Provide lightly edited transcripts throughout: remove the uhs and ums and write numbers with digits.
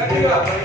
Gadiga,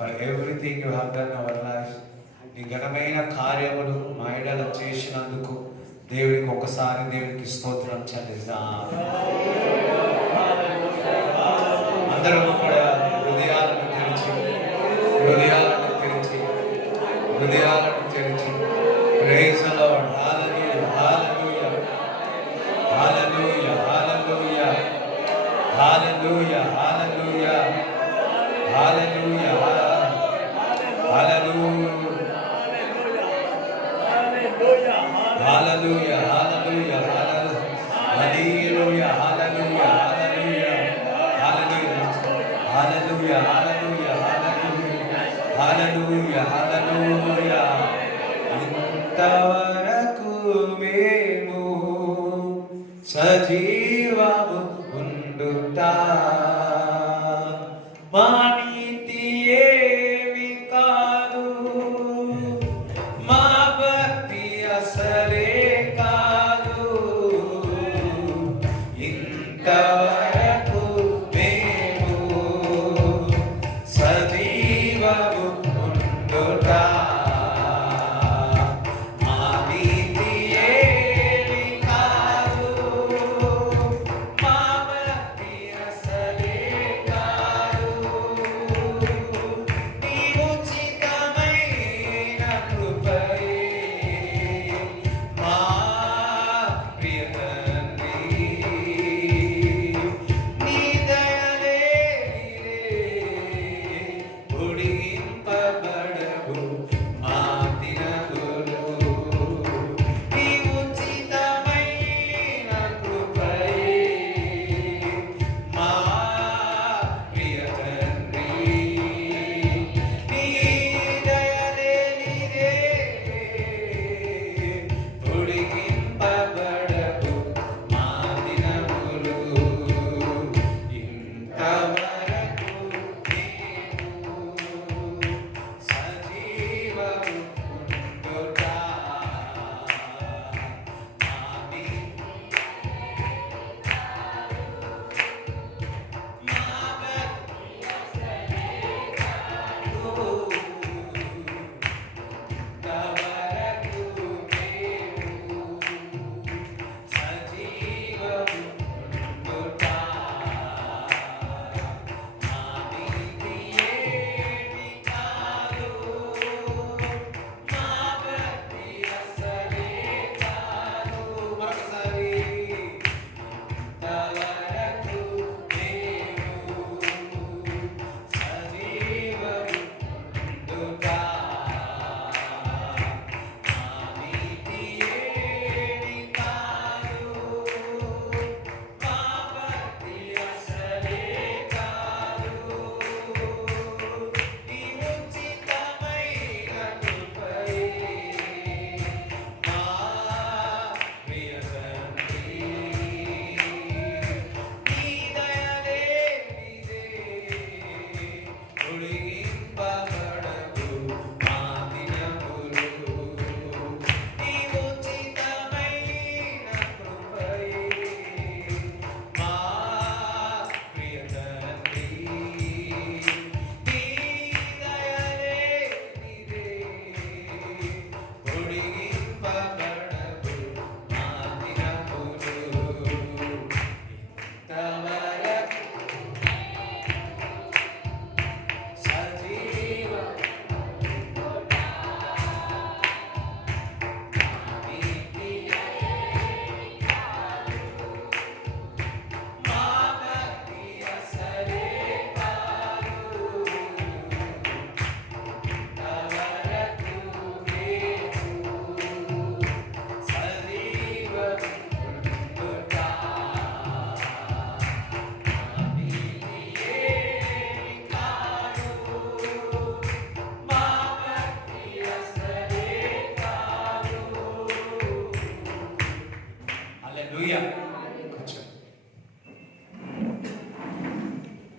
for everything you have done our life. ఈ ఘనమైన కార్యములు మా ఎడల చేసినందుకు దేవుడికి ఒకసారి దేవుడికి స్తోత్రం చెల్లిద్దాం. అందరం కూడా హృదయాలను తెరిచి ప్రైజ్ ది లార్డ్. హల్లెలూయా, హల్లెలూయా, హల్లెలూయా, హల్లెలూయా, హల్లెలూయా, హల్లెలూయా, హల్లెలూయా, హల్లెలూయా, హల్లెలూయా, హల్లెలూయా, హల్లెలూయా, హల్లెలూయా, హల్లెలూయా, హల్లెలూయా, హల్లెలూయా. ఇంతవరకు మేము సజీవము ఉండుతా మా నీతి ఏమి కాదు, మా భక్తి అసలే కాదు. ఇంతవరకు మేము సజీవము ఉండుతా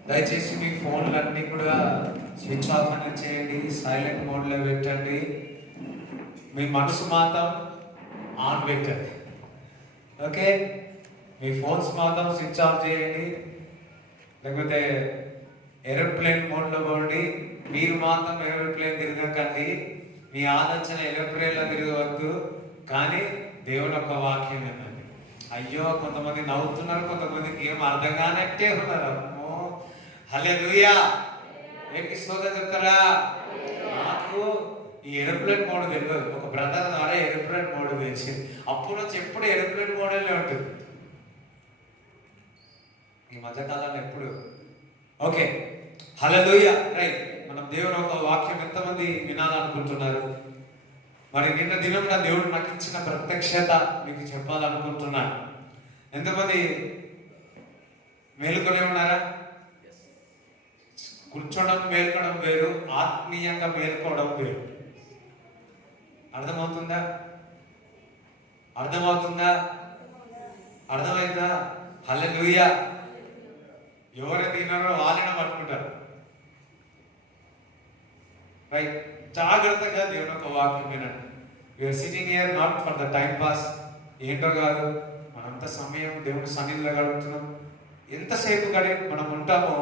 దయచేసి మీ ఫోన్లన్నీ కూడా స్విచ్ ఆఫ్ అనేది చేయండి, సైలెంట్ మోడ్లో పెట్టండి. మీ మనసు మాత్రం ఆన్ పెట్టండి. ఓకే, మీ ఫోన్స్ మాత్రం స్విచ్ ఆఫ్ చేయండి, లేకపోతే ఏరోప్లేన్ మోడ్లో పోండి. మీరు మాత్రం ఏరోప్లేన్ తిరగకండి, మీ ఆలోచన ఏరోప్లేన్లో తిరగవద్దు. కానీ దేవుని యొక్క వాక్యం ఏంటండి, అయ్యో కొంతమంది నవ్వుతున్నారు, కొంతమందికి ఏం అర్థం కానట్టే ఉన్నారు. అమ్మో హల్లెలూయా, ఏంటి స్తోత్రం చెప్తారా? నాకు ఈ ఏరోప్లేన్ మోడ్ తెలియదు, ఒక బ్రదర్ ద్వారా ఏరోప్లేన్ మోడ్ తెలిసింది. అప్పుడు నుంచి ఎప్పుడు ఏరోప్లేన్ మోడల్లో ఉంటుంది. ఈ మధ్యకాలంలో ఎప్పుడు ఓకే హల్లెలూయా. రైట్, మనం దేవుని ఒక వాక్యం ఎంతమంది వినాలనుకుంటున్నారు? మరి నిన్న దినం నా దేవుడు నాకు ఇచ్చిన ప్రత్యక్షత మీకు చెప్పాలనుకుంటున్నాను. ఎంతమంది మేలుకొని ఉన్నారా? కూర్చోవడం మేల్కోవడం వేరు, ఆత్మీయంగా మేల్కోవడం వేరు. అర్థమవుతుందా? అర్థమవుతుందా? అర్థమైందా? హల్లెలూయా. ఎవరైతే తిన్నారో వాళ్ళని పట్టుకుంటారు. రైట్, జాగ్రత్తగా దేవుని యొక్క వాక్యం వినండి. You're sitting here not for the time pass. ఏంటో కాదు, మనంత సమయం దేవుని సన్నిధిలో గడుపుతున్నాం. ఎంతసేపు మనం ఉంటామో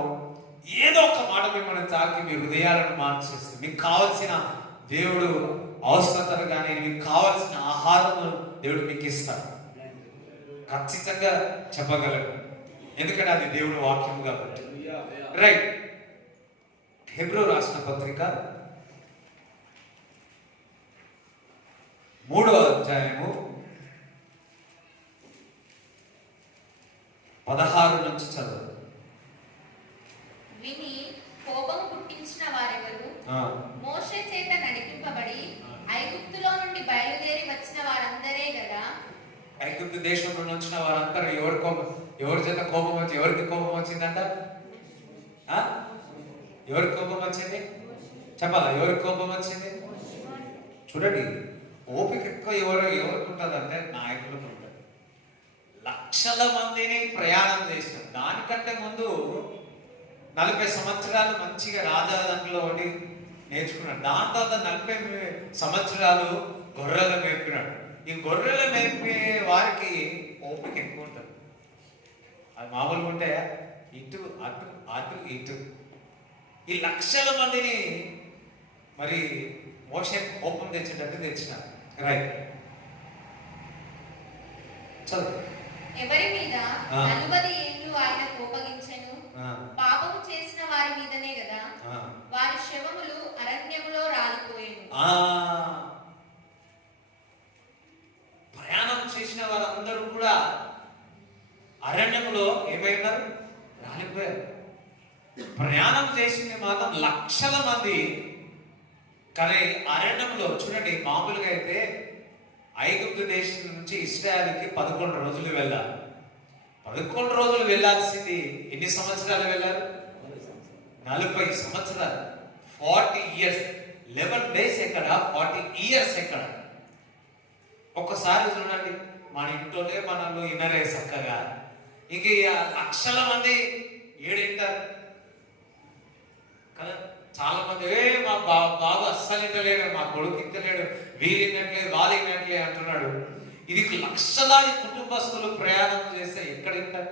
ఏదో ఒక మాట మిమ్మల్ని తాకి మీ హృదయాలను మార్చేస్తుంది. మీకు కావలసిన దేవుడు అవసరతలు కానీ, మీకు కావలసిన ఆహారము దేవుడు మీకు ఇస్తాడు. ఖచ్చితంగా చెప్పగలడు, ఎందుకంటే అది దేవుడు వాక్యం కాబట్టి. రైట్, హెబ్రూ రాసిన పత్రిక 3వ అధ్యాయము 16 నుంచి చదువు. విని కోపం పుట్టించిన వారెవరు? మోషే చేత నడిపింపబడి ఐగుప్తులో నుండి బయలుదేరి వచ్చిన వారందరే కదా. ఐగుప్తు దేశంలో వచ్చిన వారందరూ ఎవరి చేత కోపం వచ్చి, ఎవరికి కోపం వచ్చిందంట? ఎవరికి కోపం వచ్చింది చెప్పాలా? ఎవరికి కోపం వచ్చింది? చూడండి, ఓపిక ఎక్కువ ఎవరికి ఉంటుందంటే నాయకులకు ఉంటుంది. లక్షల మందిని ప్రయాణం చేసిన దానికంటే ముందు 40 సంవత్సరాలు మంచిగా రాజధానిలో ఉండి నేర్చుకున్నాడు. దాని తర్వాత 40 సంవత్సరాలు గొర్రెలు మేపుకున్నాడు. ఈ గొర్రెలు మేపే వారికి ఓపిక ఎక్కువ ఉంటుంది. అది మామూలుగా ఉంటే ఇటు అటు అటు ఇటు ఈ లక్షల మందిని మరి మోషే కోపం తెచ్చేటట్టు తెచ్చినారు. రైట్, చదువు. ఎవరి మీద 40 ఏళ్ళు ఆయన కోపగించెను? పాపము చేసిన వారి మీదనే కదా. వారి శవములు అరణ్యములో రాలిపోయేను. ప్రయాణం చేసిన వారందరూ కూడా అరణ్యములో ఏమైనారు? రాలిపోయారు. ప్రయాణం చేసింది మాత్రం లక్షల మంది. కానీ అరణ్యంలో చూడండి, మామూలుగా అయితే ఐగుప్తు దేశం నుంచి ఇశ్రాయేలుకి 11 రోజులు వెళ్ళాలి. 11 రోజులు వెళ్ళాల్సింది ఎన్ని సంవత్సరాలు వెళ్ళారు? 40 సంవత్సరాలు. 40 ఇయర్స్. 11 డేస్ ఎక్కడ, 40 ఇయర్స్ ఎక్కడ? ఒక్కసారి చూడండి, మన ఇంట్లోనే మనల్ని ఇనరే చక్కగా, ఇంక లక్షల మంది ఏడింటారు కదా. చాలా మంది మా బాబు అస్సలు ఇంటలేడు, మా కొడుకు ఇంటలేడు, వీళ్ళు వినట్లేదు, వాళ్ళు వినట్లేదు అంటున్నాడు. ఇది లక్షలాది కుటుంబస్తులు ప్రయాణం చేస్తే ఎక్కడ వింటారు?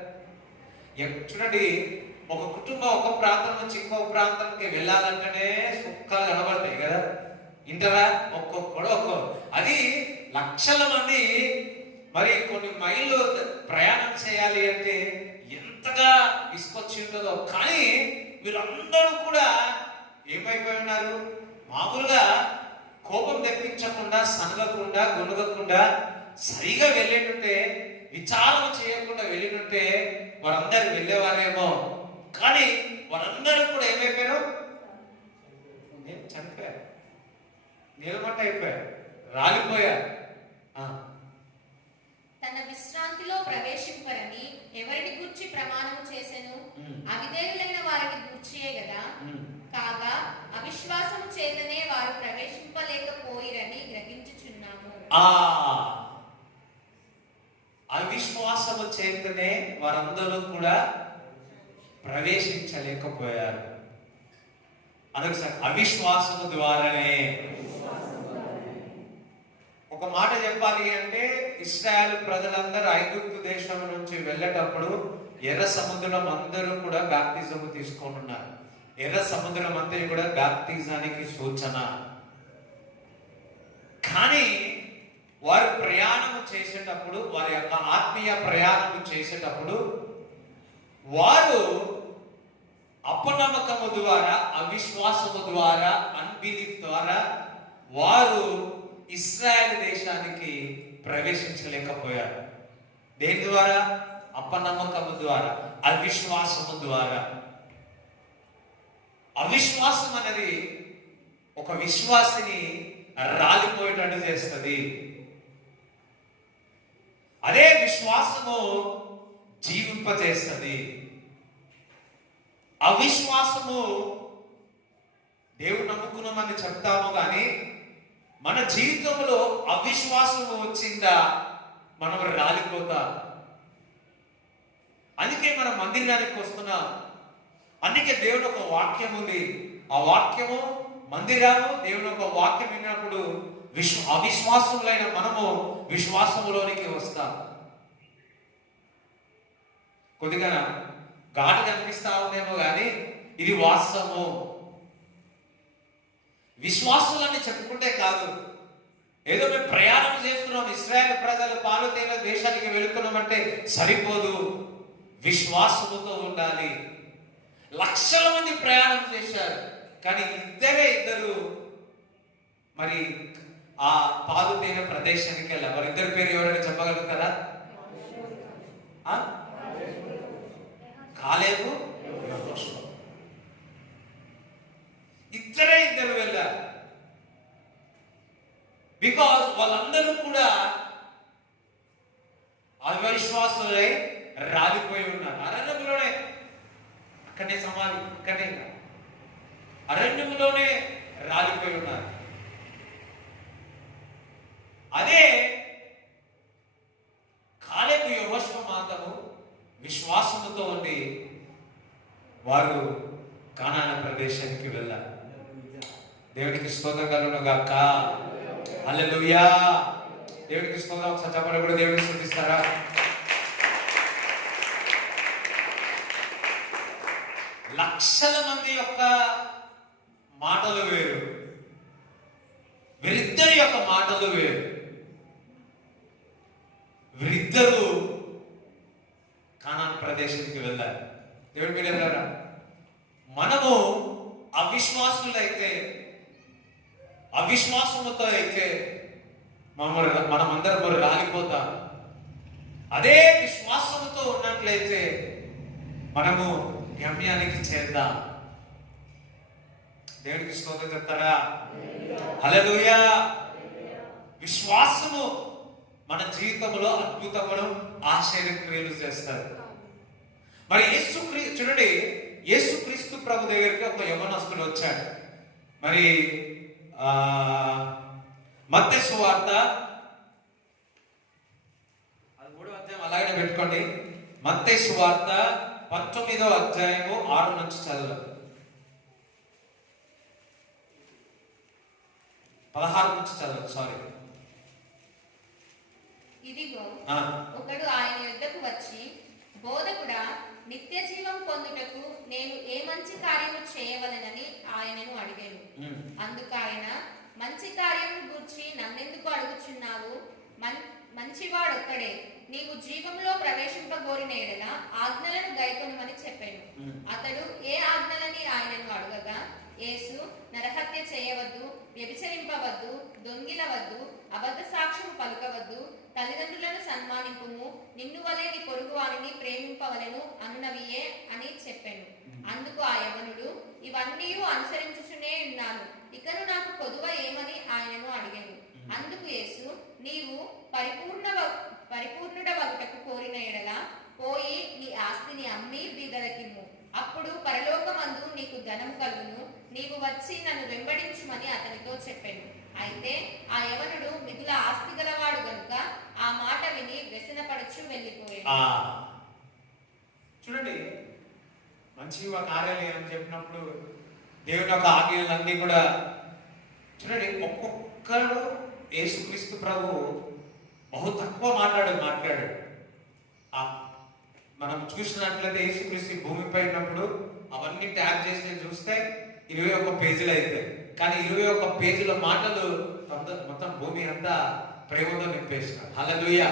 చూడండి, ఒక కుటుంబం ఒక ప్రాంతం నుంచి ఇంకో ప్రాంతానికి వెళ్ళాలంటేనే సుఖాలు కనబడతాయి కదా. ఇంటరా? ఒక్కొక్కడు అది లక్షల మంది మరి కొన్ని మైళ్ళు ప్రయాణం చేయాలి అంటే ఎంతగా తీసుకొచ్చి ఉంటుందో. కానీ వీరందరూ కూడా ఏమైపోయి ఉన్నారు? మామూలుగా కోపం తెప్పించకుండా, సనగకుండా, గొనుగకుండా సరిగా వెళ్ళేటంటే, విచారణ చేయకుండా వెళ్ళినట్టే వారందరూ వెళ్ళేవారేమో. కానీ వారందరూ కూడా ఏమైపోయారు? చనిపోయారు, నిలబట్ట అయిపోయారు, రాలిపోయారు. తన విశ్రాంతిలో ప్రవేశింపరని ఎవరిని గూర్చి ప్రమాణం చేసెను? అవిధేయులైన వారిని గూర్చియే కదా. కాగా అవిశ్వాసము చేతనే వారు ప్రవేశింపలేకపోయిరని గ్రహించుచున్నాము. అవిశ్వాసము చేతనే వారందరూ కూడా ప్రవేశించలేకపోయారు. అనొకసారి, అవిశ్వాసము ద్వారానే. ఒక మాట చెప్పాలి అంటే, ఇశ్రాయేలు ప్రజలందరూ ఐగుప్తు దేశం నుంచి వెళ్ళేటప్పుడు ఎర్ర సముద్రం అందరూ కూడా బాప్తిజం తీసుకొని ఉన్నారు. ఎర్ర సముద్రం అంతా కూడా బాప్తిజానికి సూచన. కానీ వారు ప్రయాణము చేసేటప్పుడు, వారి యొక్క ఆత్మీయ ప్రయాణము చేసేటప్పుడు వారు అపనమ్మకము ద్వారా, అవిశ్వాసము ద్వారా, అన్బిలీఫ్ ద్వారా వారు ఇశ్రాయేలు దేశానికి ప్రవేశించలేకపోయారు. దేని ద్వారా? అపనమ్మకము ద్వారా, అవిశ్వాసము ద్వారా. అవిశ్వాసం అనేది ఒక విశ్వాసిని రాలిపోయేటట్టు చేస్తుంది. అదే విశ్వాసము జీవింపజేస్తుంది. అవిశ్వాసము దేవుడు నమ్ముకున్నామని చెప్తాము, కానీ మన జీవితంలో అవిశ్వాసము వచ్చిందా మనం రాలిపోతాం. అందుకే మనం మందిరానికి వస్తున్నాం. అందుకే దేవుడు ఒక వాక్యం ఉంది. ఆ వాక్యము, మందిరాము, దేవుడు ఒక వాక్యం విన్నప్పుడు అవిశ్వాసములైన మనము విశ్వాసములోనికి వస్తాం. కొద్దిగా ఘాటు కనిపిస్తా ఉందేమో కానీ ఇది వాస్తవము. విశ్వాసులని చెప్పుకుంటే కాదు, ఏదో మేము ప్రయాణం చేస్తున్నాం, ఇశ్రాయేల్ ప్రజలు పాలు తేల దేశానికి వెళుతున్నామంటే సరిపోదు. విశ్వాసముతో ఉండాలి. లక్షల మంది ప్రయాణం చేశారు, కానీ ఇద్దరు మరి ఆ పాలు తేన ప్రదేశానికి వెళ్ళారు. వారిద్దరి పేరు ఎవరైనా చెప్పగలుగుతారా? కాలేబు, ఇద్దరు వెళ్ళారు. బికాజ్ వాళ్ళందరూ కూడా అవిశ్వాసులై రాలిపోయి ఉన్నారు. అరణ్యంలోనే, అక్కడనే సమాధి, అక్కడనే అరణ్యంలోనే రాలిపోయి ఉన్నారు. అదే కాలేబు, యెహోషువ మాత్రము విశ్వాసముతో ఉండి వారు కానాను ప్రదేశానికి వెళ్ళారు. దేవునికి స్తోత్రం కలుగును గాక. హల్లెలూయా. దేవునికి స్తోత్రం. ఒకసారి చెప్పండి, కూడా దేవుడిని స్తుతిస్తారా? లక్షల మంది యొక్క మాటలు వేరు, వీరిద్దరి యొక్క మాటలు వేరు. వీరిద్దరూ కానాను ప్రదేశానికి వెళ్ళారు. దేవుడి మీద వెళ్ళారా? మనము అవిశ్వాసముతో అయితే మనమందరం రాలిపోతాం. అదే విశ్వాసముతో ఉన్నట్లయితే మనము గమ్యానికి చేద్దాం. దేవుడికి స్తోత్రం చెప్తారా? హల్లెలూయా. విశ్వాసము మన జీవితంలో అద్భుతములు, ఆశ్చర్యక్రియలు చేస్తారు. మరి చూడండి, యేసుక్రీస్తు ప్రభు దగ్గరికి ఒక యవనస్తుడు వచ్చాడు. మరి మత్తయి సువార్త 3వ అధ్యాయం అలాగే పెట్టుకోండి. మత్తయి సువార్త 19వ అధ్యాయము 6 నుంచి చదవండి. 16 నుంచి చదవండి. సారీ. ఇదిగో ఒకడు ఆయన యొద్దకు వచ్చి, బోధకుడా, నిత్య జీవం పొందుటకు నేను ఏ మంచి కార్యము చేయవలెనని ఆయనను అడిగాను. అందుకు ఆయన, మంచి కార్యము గూర్చి నన్నెందుకు అడుగుచున్నావు? మంచివాడొక్కడే. నీవు జీవంలో ప్రవేశింపగోరిన ఎడల ఆజ్ఞలను గైకొనుమని చెప్పాను. అతడు ఏ ఆజ్ఞలని ఆయనను అడగగా, యేసు, నరహత్య చేయవద్దు, వ్యభిచరింపవద్దు, దొంగిలవద్దు, అబద్ధ సాక్ష్యం పలుకవద్దు, తల్లిదండ్రులను సన్మానింపుము, నిన్ను వలె నీ పొరుగు వారిని ప్రేమింపవలెను అనునవియే అని చెప్పాను. అందుకు ఆ యవనుడు, ఇవన్నీ అనుసరించుచునే ఉన్నాను, ఇకను నాకు కొదువ ఏమని ఆయనను అడిగాను. అందుకు యేసు, నీవు పరిపూర్ణుడవగుటకు కోరిన ఎడల పోయి నీ ఆస్తిని అమ్మి బీదలకిమ్ము, అప్పుడు పరలోకమందు నీకు ధనం కలుగును, నీవు వచ్చి నన్ను వెంబడించుమని అతనితో చెప్పాను. అయితే ఆ యవనుడు మిగుల ఆస్తి గలవాడు గనుక ఆ మాట విని వ్యసనపడుచు వెళ్ళిపోయాడు. చూడండి, మంచి కార్యాలయం అని చెప్పినప్పుడు దేవుని యొక్క ఆజ్ఞలన్నీ కూడా చూడండి, ఒక్కొక్కరు యేసుక్రీస్తు ప్రభు బహు తక్కువ మాట్లాడాడు. మనం చూసినట్లయితే యేసుక్రీస్తు భూమిపై ఉన్నప్పుడు అవన్నీ ట్యాప్ చేసి నేను చూస్తే 21 పేజీలు అవుతాయి. కానీ 21 పేజీల మాటలు మొత్తం భూమి అంతా ప్రేమతో నింపేసినాడు. హల్లెలూయా.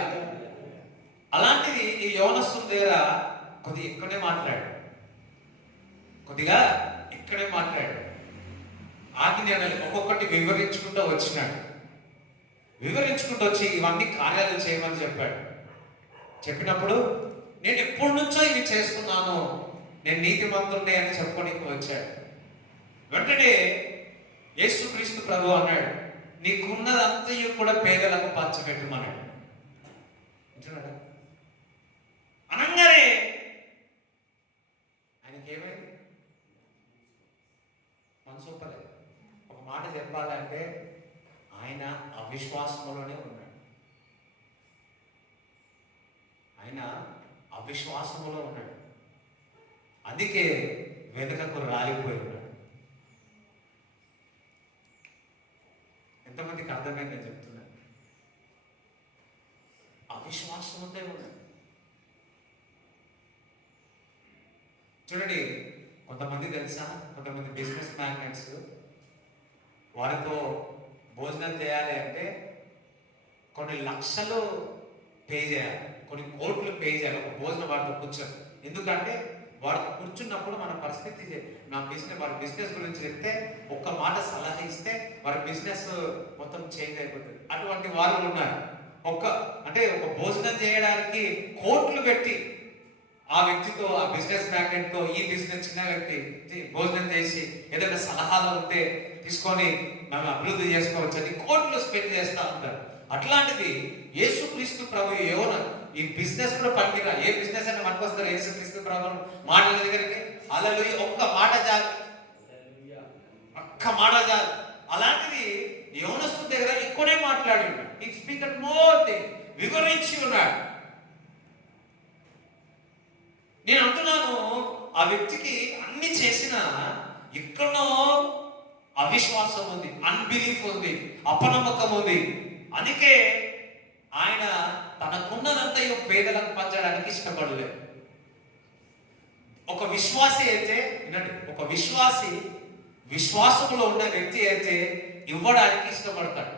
అలాంటిది ఈ యవనస్తుల దగ్గర కొద్దిగా ఇక్కడే మాట్లాడు, కొద్దిగా ఇక్కడే మాట్లాడు. ఆజ్ఞలు ఒక్కొక్కటి వివరించుకుంటూ వచ్చినాడు. వివరించుకుంటూ వచ్చి ఇవన్నీ కార్యాలు చేయమని చెప్పాడు. చెప్పినప్పుడు నేను ఎప్పటి నుంచో ఇవి చేస్తున్నాను, నేను నీతిమంతుడినే అని చెప్పుకోనికి వచ్చాడు. వెంటనే యేసుక్రీస్తు ప్రభు అన్నాడు, నీకున్నదంతయు కూడా పేదలకు పంచిపెట్టమన్నాడు. అనగానే ఆయనకి ఏమైంది? మనసు ఒప్పలేదు. ఒక మాట చెప్పాలంటే ఆయన అవిశ్వాసంలోనే ఉన్నాడు. ఆయన అవిశ్వాసములో ఉన్నాడు. అందుకే వెనుకకు రాలిపోయి ఉన్నాడు. ఎంతమందికి అర్థమైంది నేను చెప్తున్నాను? అవిశ్వాసంతో ఉన్నాడు. చూడండి, కొంతమంది తెలుసా, కొంతమంది బిజినెస్ మ్యాగ్నెట్స్ వారితో భోజనం చేయాలి అంటే కొన్ని లక్షలు పే చేయాలి, కొన్ని కోట్లు పే చేయాలి ఒక భోజనం వారితో కూర్చొని. ఎందుకంటే వాడితో కూర్చున్నప్పుడు మన పరిస్థితి, వారి బిజినెస్ గురించి చెప్తే, ఒక్క మాట సలహా ఇస్తే వారి బిజినెస్ మొత్తం చేంజ్ అయిపోతుంది. అటువంటి వారు ఉన్నారు. ఒక భోజనం చేయడానికి కోట్లు పెట్టి ఆ వ్యక్తితో, ఆ బిజినెస్ మ్యాగ్నెట్ తో, ఈ బిజినెస్ చిన్న వ్యక్తి భోజనం చేసి ఏదైనా సలహాలు ఉంటే తీసుకొని మనం అభివృద్ధి చేసుకోవచ్చు అని కోట్లు స్పెండ్ చేస్తూ ఉంటారు. అట్లాంటిది యేసుక్రీస్తు ప్రభు యోన ఈ బిజినెస్ కూడా పనికిరా. ఏ బిజినెస్ అయినా మనకు వస్తారు యేసుక్రీస్తు ప్రభు మాటల దగ్గరికి. హల్లెలూయా. ఒక్క మాట చాలు, ఒక్క మాట చాలు. అలాంటిది యోనస్తు దగ్గర ఎక్కువనే మాట్లాడిండు. ఈ స్పీకర్ మోర్ థింగ్ వివరించి ఉన్నాడు. నేను అంటున్నాను, ఆ వ్యక్తికి అన్ని చేసిన ఎక్కడో అవిశ్వాసం ఉంది, అన్బిలీఫ్ ఉంది, అపనమ్మకం ఉంది. అందుకే ఆయన తనకున్నదంతా పేదలకు పంచడానికి ఇష్టపడలేదు. ఒక విశ్వాసి అయితే వినండి, ఒక విశ్వాసి విశ్వాసంలో ఉన్న వ్యక్తి అయితే ఇవ్వడానికి ఇష్టపడతాడు,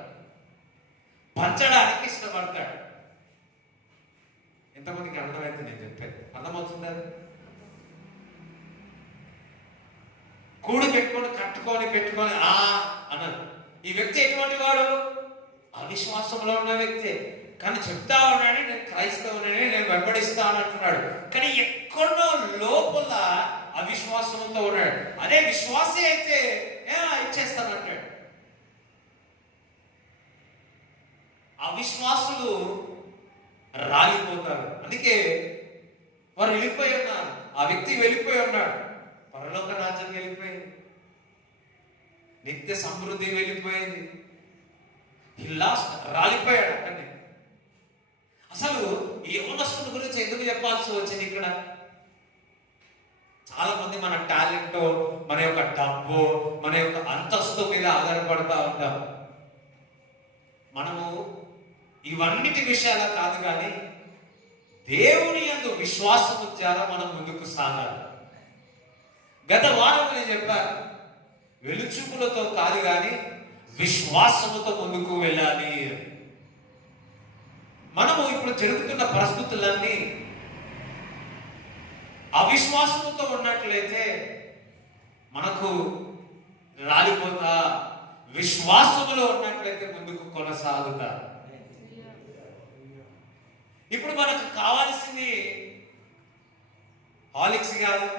పంచడానికి ఇష్టపడతాడు. ఎంతమందికి అర్థమైతే నేను చెప్పేది అర్థమవుతుందా? కూడి పెట్టుకొని అన్నాడు. ఈ వ్యక్తి ఎటువంటి వాడు? అవిశ్వాసంలో ఉన్న వ్యక్తి. కానీ చెప్తా ఉన్నాడు, నేను క్రైస్తవుని, నేను వెంబడిస్తాను అంటున్నాడు. కానీ ఎక్కడో లోపల అవిశ్వాసంతో ఉన్నాడు. అదే విశ్వాసి అయితే ఇచ్చేస్తానంటాడు. అవిశ్వాసులు రాలిపోతారు. అందుకే వారు వెళ్ళిపోయి ఉన్నారు. ఆ వ్యక్తి వెళ్ళిపోయి ఉన్నాడు. పరలోక రాజ్యం వెళ్ళిపోయింది, నిత్య సమృద్ధి వెళ్ళిపోయింది. లాస్ట్ రాలిపోయాడు అక్కడనే. అసలు ఈ యవనస్తుల గురించి ఎందుకు చెప్పాల్సి వచ్చింది ఇక్కడ? చాలా మంది మన టాలెంట్, మన యొక్క డబ్బు, మన యొక్క అంతస్తు మీద ఆధారపడతా ఉంటాం. మనము ఇవన్నిటి విషయాల కాదు, కానీ దేవుని యందు విశ్వాసము ద్వారా మనం ముందుకు సాగాలి. గత వారం నేను చెప్పాను, వెలుచుకులతో కాదు కానీ విశ్వాసముతో ముందుకు వెళ్ళాలి. మనము ఇప్పుడు జరుగుతున్న పరిస్థితులన్నీ అవిశ్వాసముతో ఉన్నట్లయితే మనకు రాలిపోతా, విశ్వాసములో ఉన్నట్లయితే ముందుకు కొనసాగుతా. ఇప్పుడు మనకు కావాల్సింది హాలిక్స్ కాదు,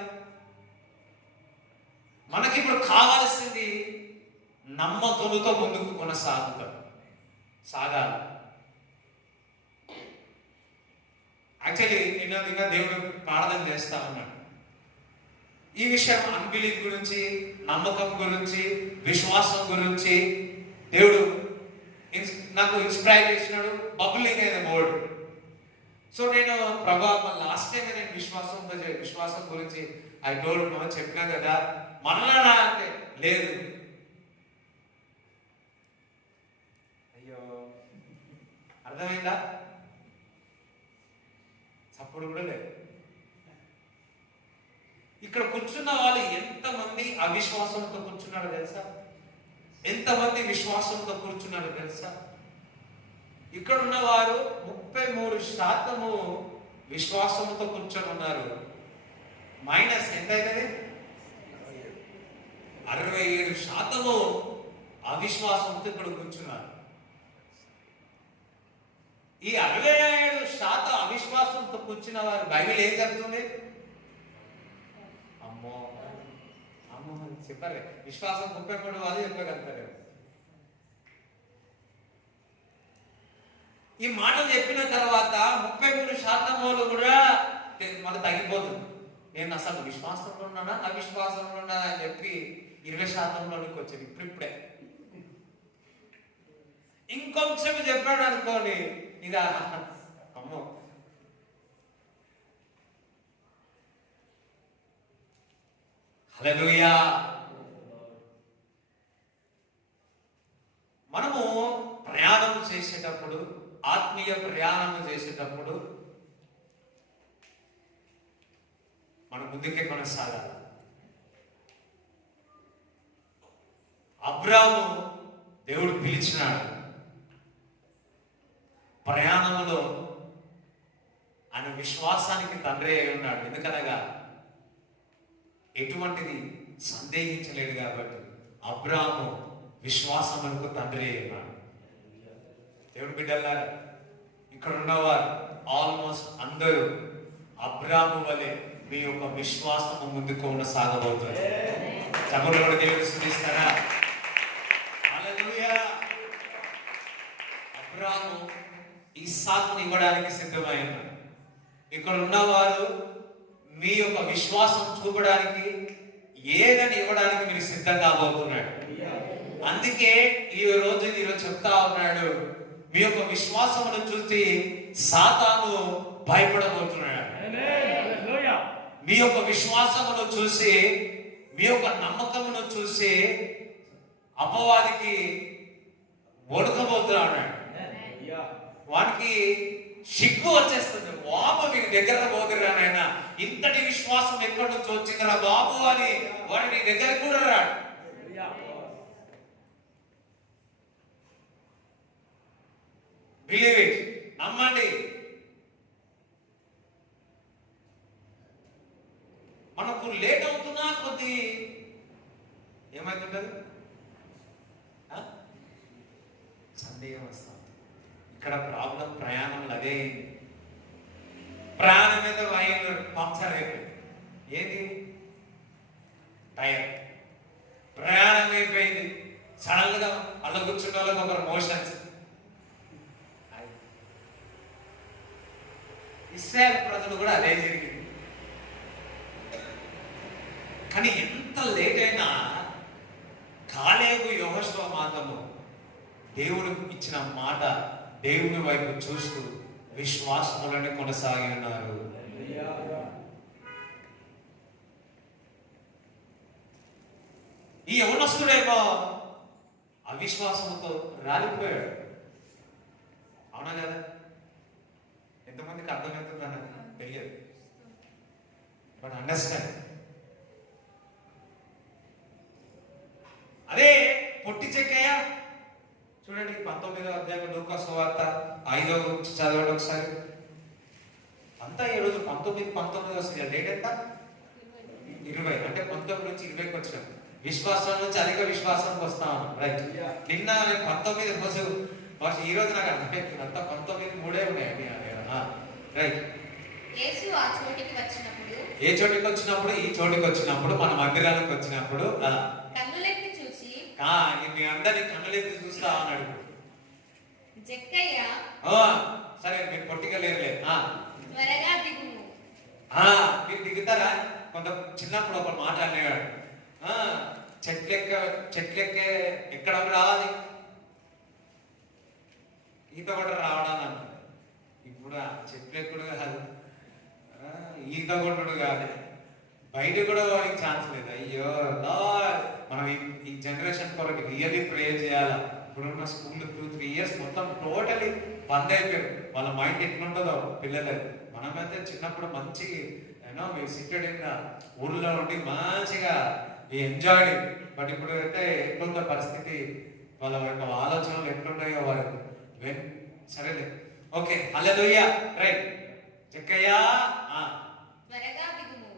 మనకి ఇప్పుడు కావాల్సింది నమ్మకంతో ముందుకు సాగాలి. యాక్చువల్లీ నిన్న దేవుడు ప్రార్థన చేస్తా ఉన్నాడు. ఈ విషయం అన్బిలీఫ్ గురించి, నమ్మకం గురించి, విశ్వాసం గురించి దేవుడు నాకు ఇన్స్పైర్ చేసినాడు. బబులింగ్ అయిన వర్డ్. సో నేను ప్రభా లాస్ట్ టైం నేను విశ్వాసం గురించి ఐ టోల్డ్ నో చెప్పినా కదా, మనలా అంటే లేదు. అయ్యో, అర్థమైందా? చప్పుడు కూడా లేదు. ఇక్కడ కూర్చున్న వాళ్ళు ఎంతమంది అవిశ్వాసంతో కూర్చున్నారో తెలుసా? ఎంతమంది విశ్వాసంతో కూర్చున్నారో తెలుసా? ఇక్కడ ఉన్న వారు 33% విశ్వాసంతో కూర్చొని ఉన్నారు. మైనస్ ఎంత అవుతుంది? 67% అవిశ్వాసంతో ఇక్కడ కూర్చున్నారు. ఈ 67% అవిశ్వాసంతో కూర్చున్న వారు బైబిల్ ఏం చెప్తుంది? అమ్మో అమ్మో చెప్పారు. విశ్వాసం 33 వాళ్ళు చెప్పగలుగుతారు. ఈ మాటలు చెప్పిన తర్వాత 33% వాళ్ళు కూడా మనకు తగ్గిపోతుంది. నేను అసలు విశ్వాసంలో ఉన్నానా అవిశ్వాసంలో ఉన్నానా అని చెప్పి 20%లోకి వచ్చేది ఇప్పుడిప్పుడే. ఇంకొంచెం చెప్పాడు అనుకోండి, ఇక అమ్మో. హల్లెలూయా. మనము ప్రయాణం చేసేటప్పుడు, ఆత్మీయ ప్రయాణం చేసేటప్పుడు మనం ముందుకే కొనసాగాలి. అబ్రాము దేవుడు పిలిచినాడు. ప్రయాణంలో ఆయన విశ్వాసానికి తండ్రి అయి ఉన్నాడు. ఎందుకనగా ఎటువంటిది సందేహించలేడు కాబట్టి అబ్రాము విశ్వాసములకు తండ్రి అయి ఉన్నాడు. దేవుడు బిడ్డలారా, ఇక్కడ ఉన్నవారు ఆల్మోస్ట్ అందరూ అబ్రాము వలె మీ యొక్క విశ్వాసము ముందుకు కొనసాగబోతుంది. చమురు కూడా దేవుడు స్తుతిస్తారా? హల్లెలూయా. అబ్రాము ఇస్సాకుని ఇవ్వడానికి సిద్ధమైన ఇక్కడ ఉన్నవారు మీ యొక్క విశ్వాసం చూపడానికి ఏదని ఇవ్వడానికి మీరు సిద్ధంగా కాబోతున్నాడు. అందుకే ఈరోజు చెప్తా ఉన్నాడు, మీ యొక్క విశ్వాసమును చూసి సాతాను భయపడబోతున్నాడు. మీ యొక్క విశ్వాసమును చూసి, మీ యొక్క నమ్మకమును చూసి అపవాదికి వణుకబోతున్నాడు. వానికి సిగ్గు వచ్చేస్తుంది. బాబు మీకు దగ్గర పోతురా నాయన, ఇంతటి విశ్వాసం ఎక్కడి నుంచి వచ్చిందిరా బాబు అని వాడు నీ దగ్గర కూడా రాడు. బిలీవ్ ఇట్, నమ్మండి. మనకు లేట్ అవుతున్నా కొద్ది ఏమైతుంటది? సందేహం వస్తాం. ఇక్కడ ప్రాబ్లం ప్రయాణంలో అదే. ప్రయాణం మీద వైర్లు పంక్చర్ అయిపోయింది. ఏంటి? టైర్. ప్రయాణం అయిపోయింది. సడన్ గా అలా కూర్చున్న వాళ్ళకి ఒక మోషన్స్. ఇశ్రాయేల్ ప్రజలు కూడా అదే జరిగింది. కానీ ఎంత లేట్ అయినా కాలేబు యెహోషువ మాత్రము దేవుడు ఇచ్చిన మాట దేవుని వైపు చూస్తూ విశ్వాసములను కొనసాగి ఉన్నారు. ఈ యవనస్తుడేమో అవిశ్వాసంతో రాలిపోయాడు. అవునా కదా? ఎంతమందికి అర్థమవుతుందని తెలియదు, బట్ అండర్స్టాండ్. అదే పొట్టి చెక్కయ్య చూడండి, 19వ అధ్యాయం లూకా సువార్త 5వ నుంచి చదవండి ఒకసారి. అంతా ఈ రోజు 19 వస్తుంది. డేట్ ఎంత? 20. అంటే 19 నుంచి 20కి వచ్చినాం. విశ్వాసం నుంచి అధిక విశ్వాసానికి వస్తాం. రైట్. నిన్న 19 రోజు ఈ రోజు నాకు అర్థమైపోయింది. అంతా 19 మూడే ఉన్నాయండి. రైట్. యేసు ఆ చోటికి వచ్చినప్పుడు, ఏ చోటికి వచ్చినప్పుడు? ఈ చోటికి వచ్చినప్పుడు, మన మందిరానికి వచ్చినప్పుడు కన్నులెత్తి చూసి, మీ అందరినీ కన్నులెత్తి చూస్తా అన్నాడు. జక్కయ్య, సరే మీరు పొట్టిగా లేరులే, త్వరగా దిగుము. మీరు దిగుతారా? కొంత చిన్నప్పుడు ఒక మాట అనేవాడు, చెట్లెక్కే ఎక్కడం రావాలి, ఈత కూడా రావడానికి అన్నాడు. ఇప్పుడు చెట్లెక్కుడు కాదు, ఈత కొట్టుడు కాదు, బయట కూడా వాడికి ఛాన్స్ లేదు. అయ్యో మనం ఈ జనరేషన్ కొరకు రియల్లీ ప్రే చేయాలా. ఇప్పుడున్న స్కూల్ 2-3 ఇయర్స్ మొత్తం టోటలీ బంద్ అయిపోయారు. వాళ్ళ మైండ్ ఎట్లుంటుందో పిల్లలది. మనమైతే చిన్నప్పుడు మంచి we seated in the ఊర్లో ఉండి మంచిగా ఎంజాయ్. బట్ ఇప్పుడు అయితే ఎట్లుందో పరిస్థితి, వాళ్ళ యొక్క ఆలోచనలు ఎట్లున్నాయో వారు సరేలే. ఓకే, హల్లెలూయా. రైట్, జక్కయ్య త్వరగా దిగుము,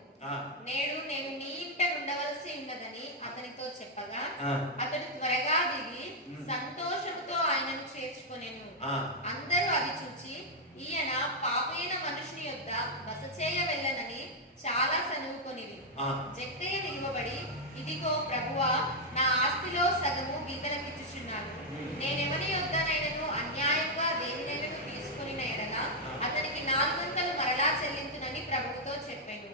నేడు నేను నీ ఇంట ఉండవలసి ఉన్నదని అతనితో చెప్పగా అతడు త్వరగా దిగి సంతోషముతో ఆయనను చేర్చుకొనెను. అందరూ అది చూచి ఈయన పాపైన మనుషుని యొద్ద బస చేయ వెళ్ళనని చాలా సనుగుకొనిరి. జక్కయ్య నిలువబడి, ఇదిగో ప్రభువా, నా ఆస్తిలో సగము బీదలకిచ్చుచున్నాను. నేనెవరి యొద్దనైనను అన్యాయంగా దేనినైనను తీసుకొని ఎడల అతనికి 400 మరలా చెల్లించునని ప్రభువుతో చెప్పాను.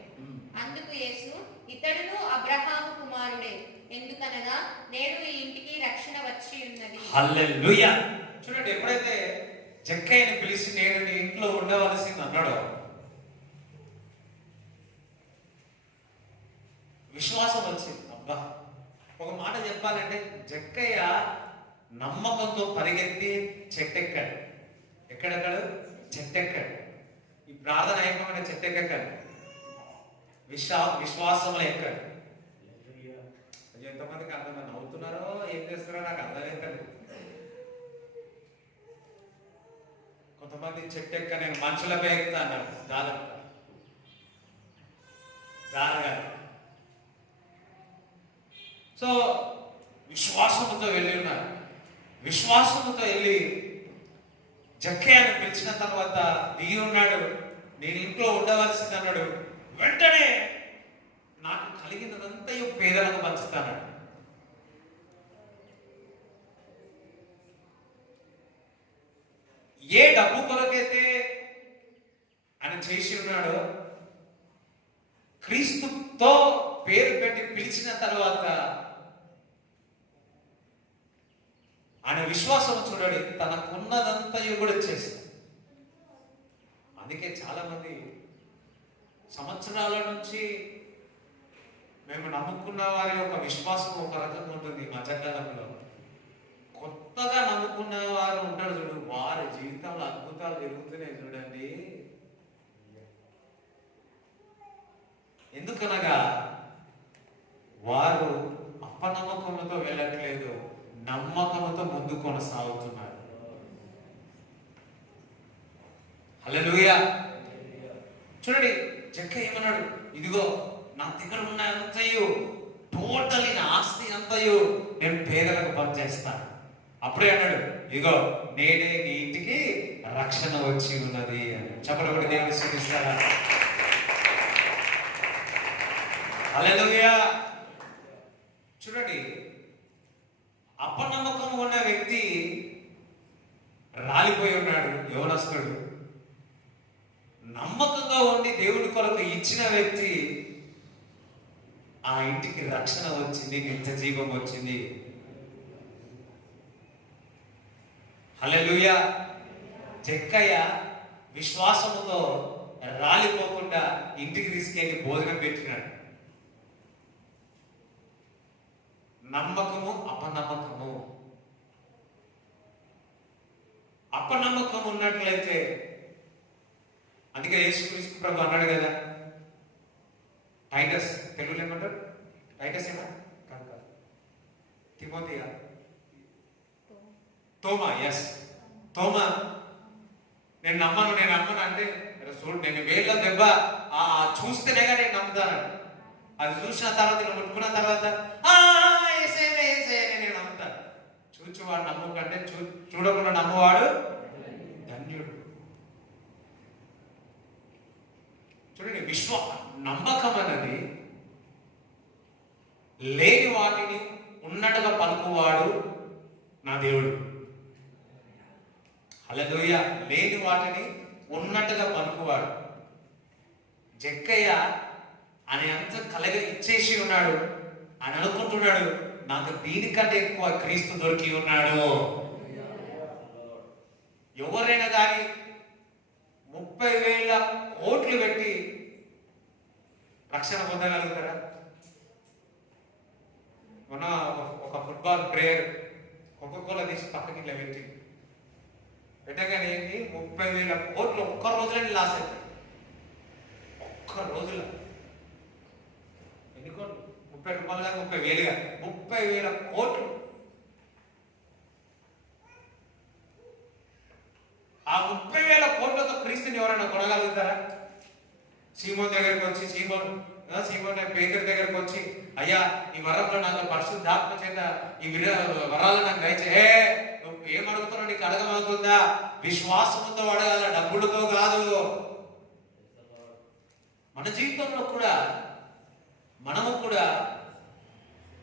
అందుకు యేసు, ఇతడును అబ్రహాము కుమారుడే, ఎందుకనగా నేడు ఈ ఇంటికి రక్షణ వచ్చి ఉన్నది. హల్లెలూయా. చూడండి, ఎప్పుడైతే జక్కయ్యని పిలిచి నేను నీ ఇంట్లో ఉండవలసింది అన్నాడో, విశ్వాసం వచ్చింది. అబ్బా, ఒక మాట చెప్పాలంటే జక్కయ్య నమ్మకంతో పరిగెత్తి చెట్టెక్కాడు. ఎక్కడెక్కడు? చెట్టెక్కాడు. ఈ ప్రార్థన అయిపోయిన చెట్టెక్కాడు, విశ్వాసంలో ఎక్కాడు. ఎంతమందికి అర్థమైంది? నవ్వుతున్నారో ఏం చేస్తున్నారో నాకు అర్థమవుతుంది. కొంతమంది చెట్టెక్క నేను మనుషులపై ఎక్కుతా అన్నాడు. జాగ్రత్త. సో విశ్వాసంతో వెళ్ళి ఉన్నారు. విశ్వాసంతో వెళ్ళి జక్కయ్యను పిలిచిన తర్వాత దిగి ఉన్నాడు. నేను ఇంట్లో ఉండవలసింది అన్నాడు. వెంటనే నాకు కలిగినదంతా పేదలకు పంచుతాడు. ఏ డబ్బు కొరకైతే ఆయన చేసి ఉన్నాడో, క్రీస్తుతో పేరు పెట్టి పిలిచిన తర్వాత ఆయన విశ్వాసం చూడండి, తనకున్నదంతయు కూడా చేస్తాడు. అందుకే చాలా మంది సంవత్సరాల నుంచి మేము నమ్ముకున్న వారి యొక్క విశ్వాసం ఒక రకంగా ఉంటుంది. మధ్యకాలంలో కొత్తగా నమ్ముకున్న వారు ఉంటారు చూడు, వారి జీవితంలో అద్భుతాలు జరుగుతున్నాయి చూడండి. ఎందుకనగా వారు అపనమ్మకంతో వెళ్ళట్లేదు, నమ్మకంతో ముందు కొనసాగుతున్నారు. హల్లెలూయా. చూడండి, జక్కయ్య ఏమన్నాడు? ఇదిగో నా దగ్గర ఉన్న అంతయు, టోటల్ నా ఆస్తి అంతయు నేను పేదలకు పనిచేస్తాను. అప్పుడే అన్నాడు, ఇదిగో నేనే నీ ఇంటికి రక్షణ వచ్చి ఉన్నది అని. చెప్పలు కూడా దేవుని స్తుతిస్తారా? హల్లెలూయా. చూడండి, అపనమ్మకం ఉన్న వ్యక్తి రాలిపోయి ఉన్నాడు, యవనస్తుడు. నమ్మకంగా ఉండి దేవుడి కొరకు ఇచ్చిన వ్యక్తి, ఆ ఇంటికి రక్షణ వచ్చింది, నిత్య జీవం వచ్చింది. హల్లెలూయా. జక్కయ్య విశ్వాసముతో రాలిపోకుండా ఇంటికి తీసుకెళ్లి భోజనం పెట్టినాడు. నమ్మకము, అపనమ్మకము. అపనమ్మకం ఉన్నట్లయితే, అందుకే యేసుక్రీస్తు ప్రభు అన్నాడు కదా, టైటస్, తెలుగులో ఏమంటారు? టైటస్ ఏమా కాదు, తిమోతియా, తోమా. ఎస్, తోమా, నేను నమ్మను అంటే, చూడు నేను వేళ్ళ దెబ్బ చూస్తేనేగా నేను నమ్ముతాను. అది చూసిన తర్వాత, నేను ముట్టుకున్న తర్వాత నేను నమ్ముతాను. చూచువాడు నమ్ము కంటే చూడకుండా నమ్మువాడు ధన్యుడు. చూడండి, నమ్మకం అన్నది లేని వాటిని ఉన్నట్టుగా పలుకువాడు నా దేవుడు. హల్లెలూయా. లేని వాటిని ఉన్నట్టుగా పలుకువాడు. జక్కయ్య అని అంత ఇచ్చేసి ఉన్నాడు అని అనుకుంటున్నాడు, నాకు దీనికంటే ఎక్కువ క్రీస్తు దొరికి ఉన్నాడు. ఎవరైనా కానీ 30,000 కోట్లు పెట్టి రక్షణ పొందగలుగుతారా? మొన్న ఒక ఫుట్బాల్ ప్లేయర్ కోకోకోలా తీసి పక్కకి ఇట్లా పెట్టగానే ఏంటి, 30,000 కోట్లు ఒక్క రోజులని లాస్ అవుతాయి. ఒక్క ఒక్క రోజులో ఎన్ని కోట్లు? 30 రూపాయలుగా 30,000గా 30,000 కోట్లు. ఆ 30,000 కోట్లతో క్రీస్తుని ఎవరైనా కొనగలుగుతారా? సీమోన్ దగ్గరికి వచ్చి సీమోన్ పేదరి దగ్గరికి వచ్చి, అయ్యా ఈ వరంలో నాకు పరిశుద్ధాత్మ చేత ఈ వరాలు నాకు దయచే. నువ్వు ఏమడుగుతున్నావు? నీకు అడగమవుతుందా? విశ్వాసంతో అడగాల, డబ్బులతో కాదు. మన జీవితంలో కూడా మనము కూడా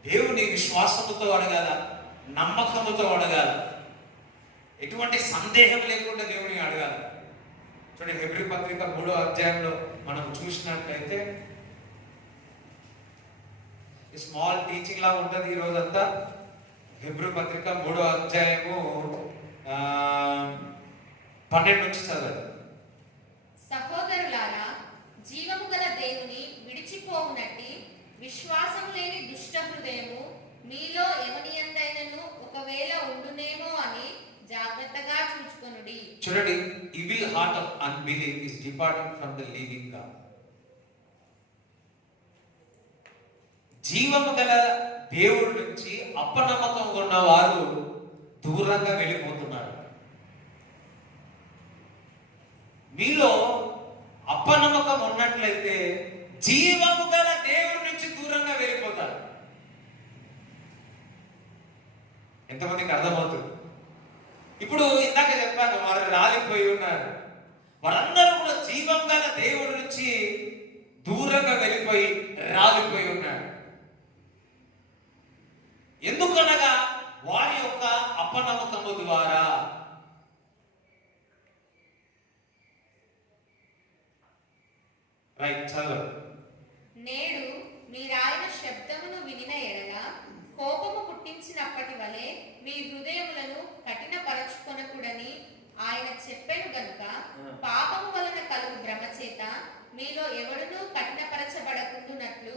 దేవుని విశ్వాసముతో అడగాల, నమ్మకముతో అడగాల, ఎటువంటి సందేహం లేకుండా దేవుని అడగాలి. చూడండి, హెబ్రీ పత్రిక 3వ అధ్యాయంలో మనం చూసినట్లయితే స్మాల్ టీచింగ్ లా ఉంటుంది ఈ రోజంతా. హెబ్రీ పత్రిక 3వ అధ్యాయము 12 నుంచి చదవాలి. సహోదరులారా, జీవము గల దేవుని విడిచిపోవునట్టి విశ్వాసము లేని దుష్ట హృదయము మీలో ఎవనియందైనను ఒకవేళ ఉండునేమో అని జాగ్రత్తగా చూచుకొనుడి. చూడండి, evil heart of unbelief is departing from the living God. జీవము గల దేవుడి నుంచి అపనమ్మకం ఉన్న వారు దూరంగా వెళ్ళిపోతున్నారు. మీలో అపనమ్మకం ఉన్నట్లయితే జీవము గల దేవుడి నుంచి దూరంగా వెళ్ళిపోతారు. ఎంతమందికి అర్థమవుతుంది? ఇప్పుడు ఇందాక చెప్పాను, వారు రాలిపోయి ఉన్నారు. వారందరూ కూడా జీవం గల దేవుడి నుంచి దూరంగా వెళ్ళిపోయి రాలిపోయి ఉన్నారు. ఎందుకనగా వారి యొక్క అపనమ్మకము ద్వారా. రైట్, చదువు. నేడు మీరాయన శబ్దమును వినిన ఎడల కోపము పుట్టించినప్పటి వలె మీ హృదయములను కఠినపరచుకొనకూడని ఆయన చెప్పెను గనుక, పాపము వలన కలుగు భ్రమ చేత మీలో ఎవడునూ కఠినపరచబడకుండునట్లు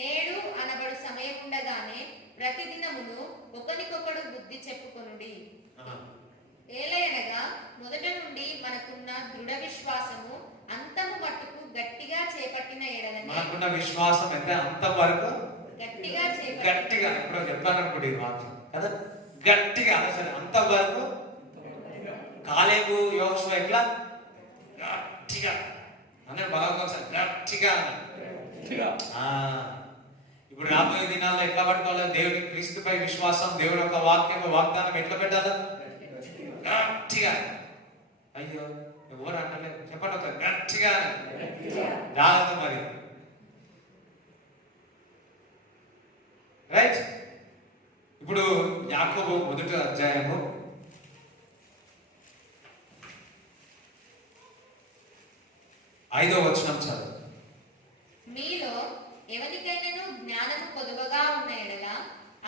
నేడు అనబడు సమయం ఉండగానే ప్రతిదినమును ఒకనికొకడు బుద్ధి చెప్పుకొనుడి. ఏలయనగా మొదట నుండి మనకున్న దృఢ విశ్వాసము అంతము మట్టుకు గట్టిగా చేపట్టిన ఎడలని. మనకున్న విశ్వాసం ఎంత అంతం వరకు గట్టిగా ఇప్పుడు చెప్పాను అనుకోండి ఈ మాట కదా, గట్టిగా సరే అంతం వరకు. కాలేబు యోషువ ఎట్లా గట్టిగా అన్నాడు, బలంగా సార్ గట్టిగా. ఇప్పుడు రాబోయే దినాల్లో ఎట్లా పట్టుకోవాలి? దేవుని క్రీస్తుపై విశ్వాసం, దేవుని యొక్క వాగ్దానం ఎట్లా పెట్టాలి? గట్టిగా. అయ్యో ఎవరు అంటలేదు, చెప్పండి ఒక గట్టిగా రాదు మరి. రైట్, ఇప్పుడు యాకోబు 1వ అధ్యాయము 5వ వచనం చదువు. మీలో ఎవరికైనాను జ్ఞానము కొదువగా ఉన్న ఎడల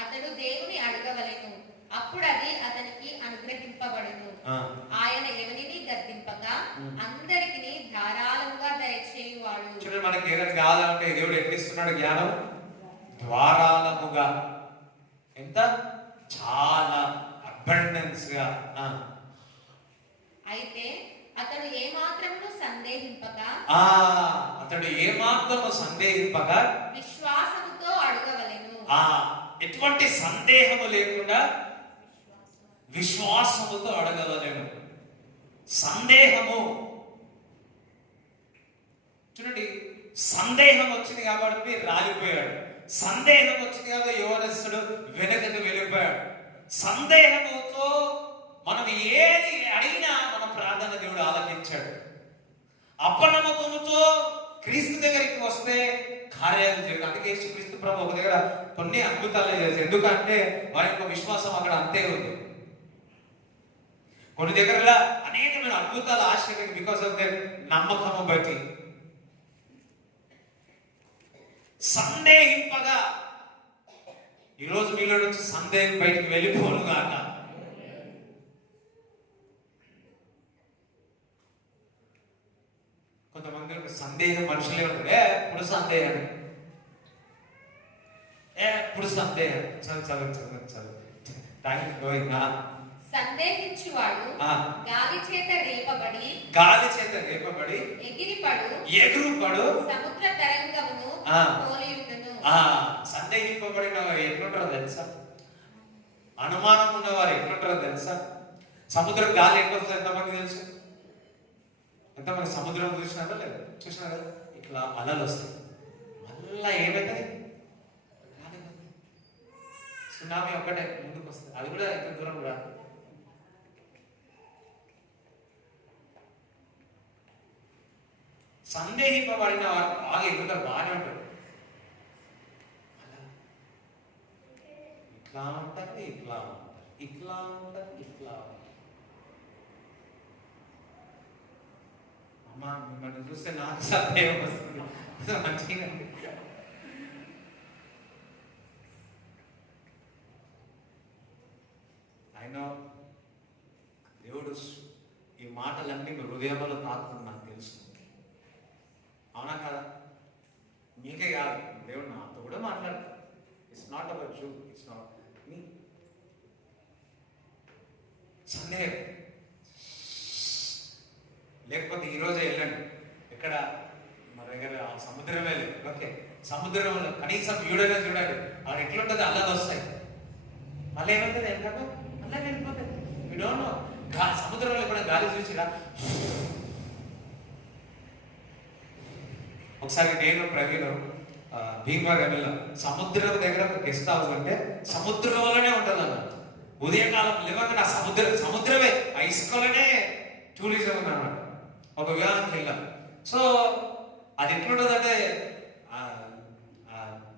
అతడు దేవుని అడగవలెను, అప్పుడు అది అతనికి అనుగ్రహింపబడును. ఆయన ఎవరిని గద్దింపగా అందరికి ధారాళముగా దయచేయువాడు. చూడండి, మనకి ఏదైనా కావాలంటే దేవుడు ఎట్లా ఇస్తున్నాడు? జ్ఞానం ధారాళముగా, ఎంత చాలా అబండెన్స్ గా. అయితే అతడు ఏమాత్రమును సందేహింపక విశ్వాసముతో అడగవలెను. ఎటువంటి సందేహము లేకుండా విశ్వాసముతో అడగవలెను. సందేహము, చూడండి, సందేహం వచ్చింది కాబట్టి రాలిపోయాడు. సందేహం వచ్చింది కాబట్టి యోనస్తుడు వెనకకు వెళ్ళిపోయాడు. సందేహముతో మనం ఏది అడిగినా మన ప్రార్థన దేవుడు ఆలకించాడు. అపనమ్మకముతో క్రీస్తు దగ్గరికి వస్తే కార్యాలు జరిగాయి. అందుకే యేసుక్రీస్తు ప్రభు ఒక దగ్గర కొన్ని అద్భుతాలు చేశారు. ఎందుకంటే వారి యొక్క విశ్వాసం అక్కడ అంతే ఉంది. కొన్ని దగ్గర అనేకమైన అద్భుతాలు ఆశ్చర్యం బికాస్ ఆఫ్ దర్ నమ్మకము బట్టి. సందేహింపగా, ఈరోజు మీలో నుంచి సందేహం బయటికి వెళ్ళిపోను గాక. కొంతమంది సందేహం మనుషులే ఉంటుంది. ఎప్పుడు సందేహం, ఎప్పుడు సందేహం. చదువు థ్యాంక్ యూ. సందేహించువాడు ఆ. గాలి చేత రేపబడి ఎగురుపడు సముద్ర తరంగమును ఆ. పోలియుండును. సందేహింపబడిన ఎట్లుంటారో తెలుసా? అనుమానం ఉన్నవారు ఎట్లుంటారో తెలుసా? సముద్రం గాలి ఎట్లొస్తుందో ఎంతమంది తెలుసు? ఎంతమంది సముద్రం చూసినారా లేదు? చూసినారా? ఇట్లా అలలు వస్తాయి, మళ్ళా ఏమవుతుంది? సునామీ ఒక్కటే ముందుకు వస్తుంది, అది కూడా ఎంత దూరం రాదు. సందేహింపబడిన వారు బాగా ఎగురుతారు, బాగానే ఉంటారు. ఇట్లా ఉంటారు, ఇట్లా ఉంటారు, ఇట్లా ఉంటారు, ఇట్లా ఉంటారు. అమ్మా మిమ్మల్ని చూస్తే నాకు సందేహం వస్తుంది. మంచిగా ఆయన దేవుడు ఈ మాటలన్నీ మీ హృదయంలో తాకుతుంది, నాకు తెలుసు. అవునా కదా? మీకే కాదు, దేవుడు నాతో కూడా మాట్లాడతాడు. It's not about you, it's not me. సందేహం లేకపోతే ఈరోజే వెళ్ళండి, ఎక్కడ మన దగ్గర సముద్రమే లేదు, ఓకే, సముద్రంలో కనీసం వీడైనా చూడాలి, అది ఎట్లుంటుంది, అల్లలు వస్తాయి, మళ్ళీ ఏమవుతుంది? వెళ్తాక మళ్ళీ వెళ్ళిపోతుంది. We don't know. సముద్రంలో కూడా గాలి చూసిరా? ఒకసారి నేను ప్రవీణ్ భీమవరం వెళ్ళాం. సముద్రం దగ్గర ఒక గెస్ట్ హౌస్ అంటే సముద్రంలోనే ఉంటుంది అన్న. ఉదయకాలం లేవగానే ఆ సముద్రమే ఆ ఇసుకలోనే టూరిజం ఉందన్నమాట. ఒక వివాహానికి వెళ్ళాం. సో అది ఎట్లుంటుంది అంటే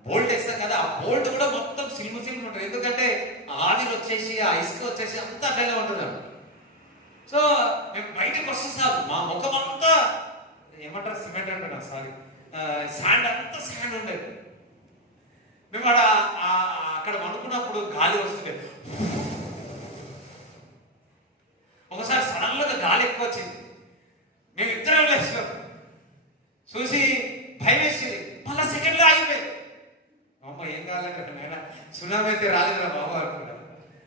బోల్ట్ వేస్తాం కదా, ఆ బోల్ట్ కూడా మొత్తం సిల్ము ఉంటుంది. ఎందుకంటే ఆవిరి వచ్చేసి ఆ ఇసుక వచ్చేసి అంతా అట్లనే ఉంటుంది అన్నమాట. సో మేము బయటకు వస్తే సార్ మా ముఖం అంతా ఏమంటారు, సిమెంట్ అంటారు, సారీ, శాండ్, అంతా శాండ్ ఉండేది. మేము అక్కడ అనుకున్నప్పుడు గాలి వస్తుండే. ఒకసారి సడన్ గా గాలి ఎక్కువ వచ్చింది, మేము ఇద్దరం లేచినాం, చూసి భయం వేసింది, మళ్ళా సెకండ్ లో ఆగిపోయింది. అమ్మ ఏం కావాలంటే నేను సునామీ అయితే రాలేదురా బాబు అనుకున్నాం.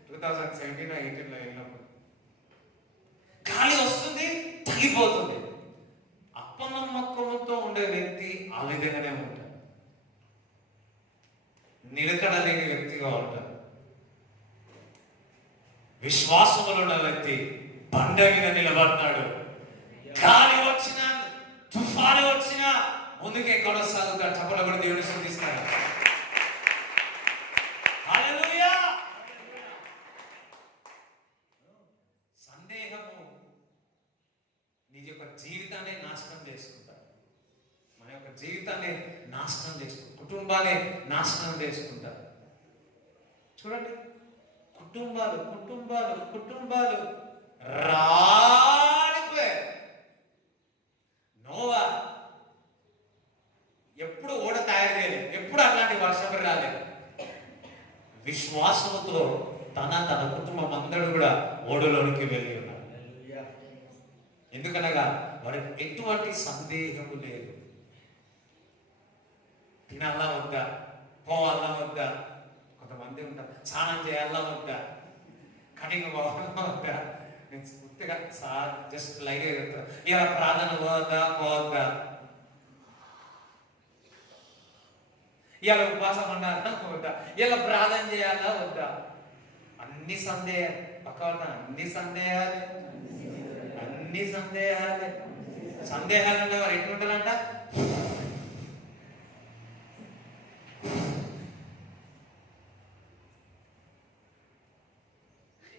2017-18లో వెళ్ళినప్పుడు గాలి వస్తుంది, తగ్గిపోతుంది. అప్పనమ్మకంతో ఉండే వ్యక్తి ఆ విధంగానే ఉంటాడు, నిలకడ లేని వ్యక్తిగా ఉంటాడు. విశ్వాసములో ఉన్న వ్యక్తి బండ మీద నిలబడతాడు. గాలి వచ్చినా, తుఫాను వచ్చినా ముందుకే కొనసాగుతాడు. చప్పట్లు కూడా దేవుని స్తుతిస్తాడు. హల్లెలూయా. సందేహము నీ యొక్క జీవితాన్ని నాశనం చేసుకుంటాడు, మన యొక్క జీవితాన్ని నాశనం చేసుకుంటాడు, కుటుంబాన్ని నాశనం చేసుకుంటారు. చూడండి, కుటుంబాలు కుటుంబాలు కుటుంబాలు రాలిపోయారు. నోవా ఎప్పుడు ఓడ తయారు చేయలేదు, ఎప్పుడు అలాంటి వర్షం రాలేదు. విశ్వాసంతో తన కుటుంబం అందరూ కూడా ఓడలోనికి వెళ్ళి ఉన్నారు. ఎందుకనగా వారికి ఎటువంటి సందేహము లేదు. తినాలా వద్దా, పోవాలా వద్దా, కొంతమంది ఉంటారు స్నానం చేయాలా వద్దా, కటింగ్ పోవాలా వద్దా. నేను పూర్తిగా సార్ జస్ట్ లైట్గా చెప్తాను, ఇలా ప్రార్థన పోవద్దా, ఇలా ఉపవాసం ఉండాలా వద్దా, ఇలా ప్రార్థన చేయాలా వద్దా, అన్ని సందేహాలు. పక్క అన్ని సందేహాలే, అన్ని సందేహాలే. సందేహాలు ఉండేవారు ఎట్లుంటారంట?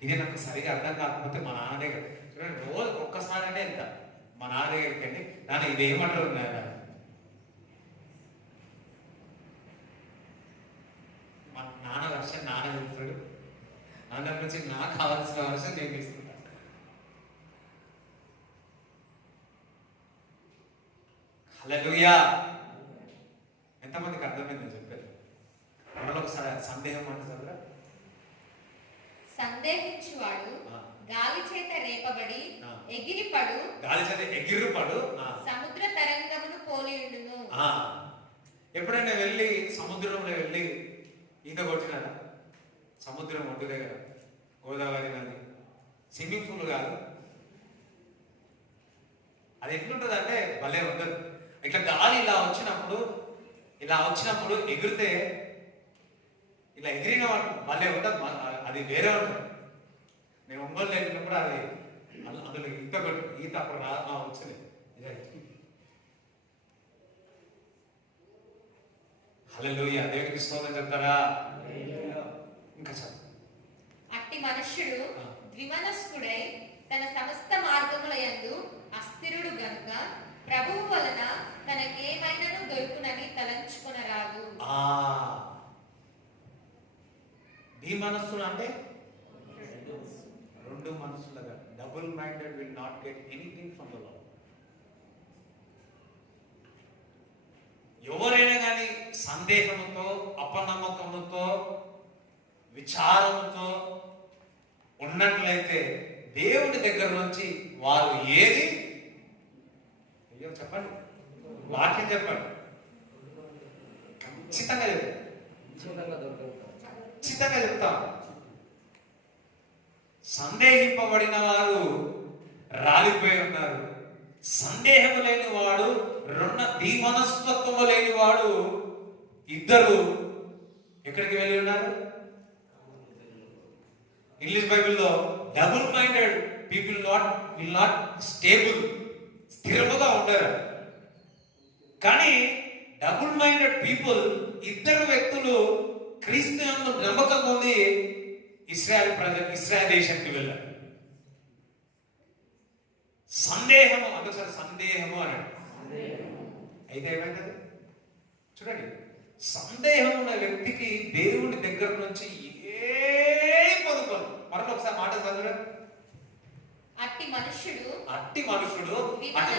ఇది నాకు సరిగా అర్థం కాకపోతే మా నాన్న దగ్గర చూడండి, రోజు ఒక్కసారి వెళ్తా మా నాన్న దగ్గరికి వెళ్ళి, నాన్న ఇది ఏమంటారు నాన్న, మా నాన్న వర్షం నాన్న చెప్తాడు, అందరి నుంచి నాకు కావాల్సిన వర్షం నేను తీసుకుంటాను. హల్లెలూయా. ఎంతమందికి అర్థమైందని చెప్పారు? మనలో ఒకసారి సందేహం అంటే చదువురా. సందేహించువాడు గాలి చేత రేపబడి ఎగిరిపడు సముద్ర తరంగమును పోలియుండును. ఎప్పుడైనా వెళ్ళి సముద్రంలో వెళ్ళి ఈత కొట్టినారా? సముద్రం ఒడ్డు దగ్గర గోదావరి నది స్విమ్మింగ్ పూల్ కాదు. అది ఎట్లుంటుంది అంటే భలే ఉండదు. ఇట్లా గాలి ఇలా వచ్చినప్పుడు ఎగిరితే ఇలా ఎగిరిన వాడు భలే ఉంటుంది. అది వేరే ఉంటుంది. నేను ఒంగోలు వెళ్ళినప్పుడు అది అందులో ఈత అప్పుడు వచ్చింది. హల్లెలూయా, దేవునికి స్తోత్రం చెప్తారా? ఇంకా చెప్పు. అట్టి మనుష్యుడు ద్విమనస్కుడై తన సమస్త మార్గములయందు అస్థిరుడు గనుక ప్రభువు వలన తనకేమైనను దొరుకునని తలంచుకొనరాదు. ద్విమనస్సుడు అంటే రెండు మనసులుగా. Double minded will not get anything from the lord. ఎవరైనా కానీ సందేహముతో, అపనమ్మకముతో, విచారముతో ఉన్నట్లయితే దేవుడి దగ్గర నుంచి వారు ఏది చెప్పండి, వాక్యం చెప్పండి, ఖచ్చితంగా చెప్తాం. సందేహింపబడిన వారు రాలిపోయి ఉన్నారు. సందేహము లేని వాడు, దీమనస్వత్వము లేని వాడు, ఇద్దరు ఎక్కడికి వెళ్ళి ఉన్నారు? ఇంగ్లీష్ బైబిల్లో double minded people will not stable, స్థిరముగా ఉండరు. కానీ డబుల్ మైండెడ్ పీపుల్, ఇద్దరు వ్యక్తులు క్రీస్తు యందు నమ్మకం పొంది ఇశ్రాయేల్ దేశానికి వెళ్ళారు. సందేహము, అందుకని సందేహము అన్నాడు. అయితే ఏమైంది చూడండి, సందేహం ఉన్న వ్యక్తికి దేవుడి దగ్గర నుంచి ఏం పొందుకోరు. మరొకసారి మాట చదువురా. అట్టి మనుష్యుడు అట్టి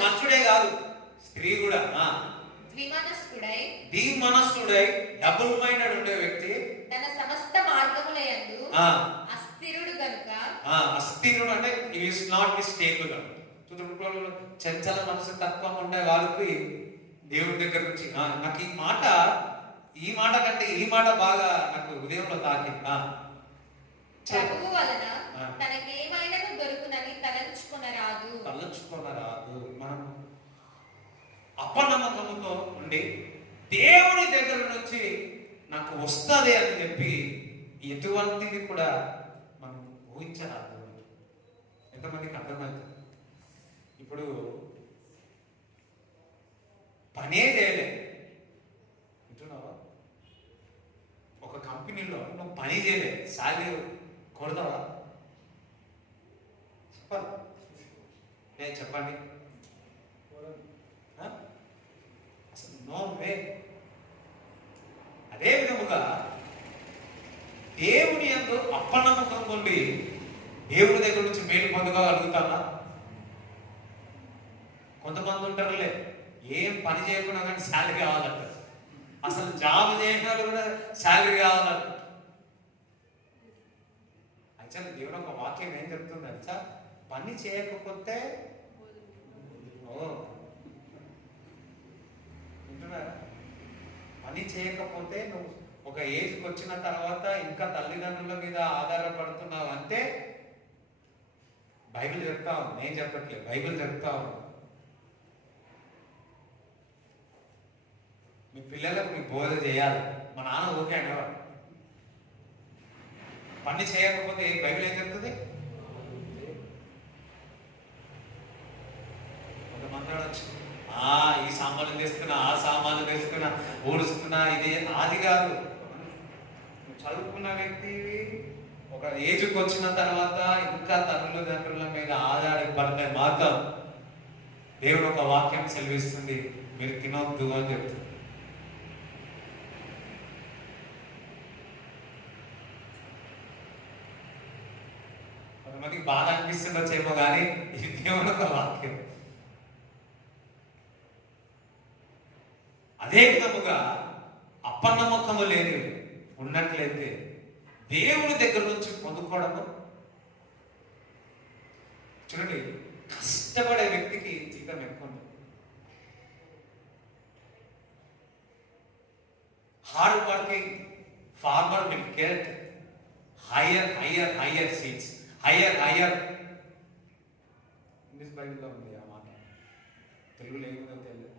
మనుషుడే కాదు, స్త్రీ కూడా ద్విమనస్కుడై డబుల్ మైండెడ్ ఉండే వ్యక్తి తన సమస్త మార్గములయందు అస్థిరుడు గనుక. అస్థిరుడు అంటే ఈస్ నాట్ స్టేబుల్. చంచల మనసు తత్వం ఉండే వాళ్ళకి దేవుడి దగ్గర నుంచి నాకు ఈ మాట కంటే ఈ మాట బాగా నాకు హృదయంలో తాకింది. ప్రభువు వలన తనకేమైనను దొరుకునని తలంచుకొనరాదు. మనం అపనమ్మకంతో ఉండి దేవుని దగ్గర నుంచి నాకు వస్తుంది అని చెప్పి ఎటువంటిది కూడా మనం ఊహించరాదు. ఎంతమందికి అర్థమవుతుంది? ఇప్పుడు పనే చేయలే వింటున్నావా? ఒక కంపెనీలో నువ్వు పని చేయలే, శాలరీ కొడతావా? చెప్పాలి, నేను చెప్పండి. అసలు నో వే. అదే విధముగా దేవుని యందు అపనమ్మకం నుండి దేవుడి దగ్గర నుంచి మేలు పొందగలుగుతామా? కొంతమంది ఉంటారులే, ఏం పని చేయకుండా కానీ శాలరీ కావాలంట. అసలు జాబ్ చేయకుండా కూడా శాలరీ కావాలంట. యాక్చువల్లీ దేవుడు ఒక వాక్యం ఏం చెప్తుంది అంటే, పని చేయకపోతే వింటున్నారా? పని చేయకపోతే నువ్వు ఒక ఏజ్కి వచ్చిన తర్వాత ఇంకా తల్లిదండ్రుల మీద ఆధారపడుతున్నావు అంటే బైబిల్ చెప్తావు, నేను చెప్పట్లేదు, బైబిల్ చెప్తావు. మీ పిల్లలకు మీ బోధ చేయాలి. మా నాన్న ఓకే అనేవాడు. పని చేయకపోతే బైబిల్ ఏం చెప్తుంది? కొంతమంది అనొచ్చు, ఈ సామాన్లు తెస్తున్నా, ఆ సామాన్లు తెస్తున్నా, ఊడుస్తున్నా, ఇది అది కాదు. చదువుకున్న వ్యక్తి ఒక ఏజ్కి వచ్చిన తర్వాత ఇంకా తల్లిదండ్రుల మీద ఆధారపడితే మాత్రం దేవుడు ఒక వాక్యం సెలవిస్తుంది, మీరు తినొద్దు అని చెప్తుంది. కొంతమందికి బాధ అనిపిస్తుండొచ్చేమో కానీ ఇది దేవుడు ఒక వాక్యం. అదే విధముగా అపనమ్మకము లేదు ఉన్నట్లయితే దేవుని దగ్గర నుంచి పొందుకోవడము. చూడండి, కష్టపడే వ్యక్తికి జీతం ఎక్కువ ఉంది. Hard working farmer will get higher seats, higher బైబిల్లో ఉంది ఆ మాట, తెలుగులో ఏముందో తెలియదు.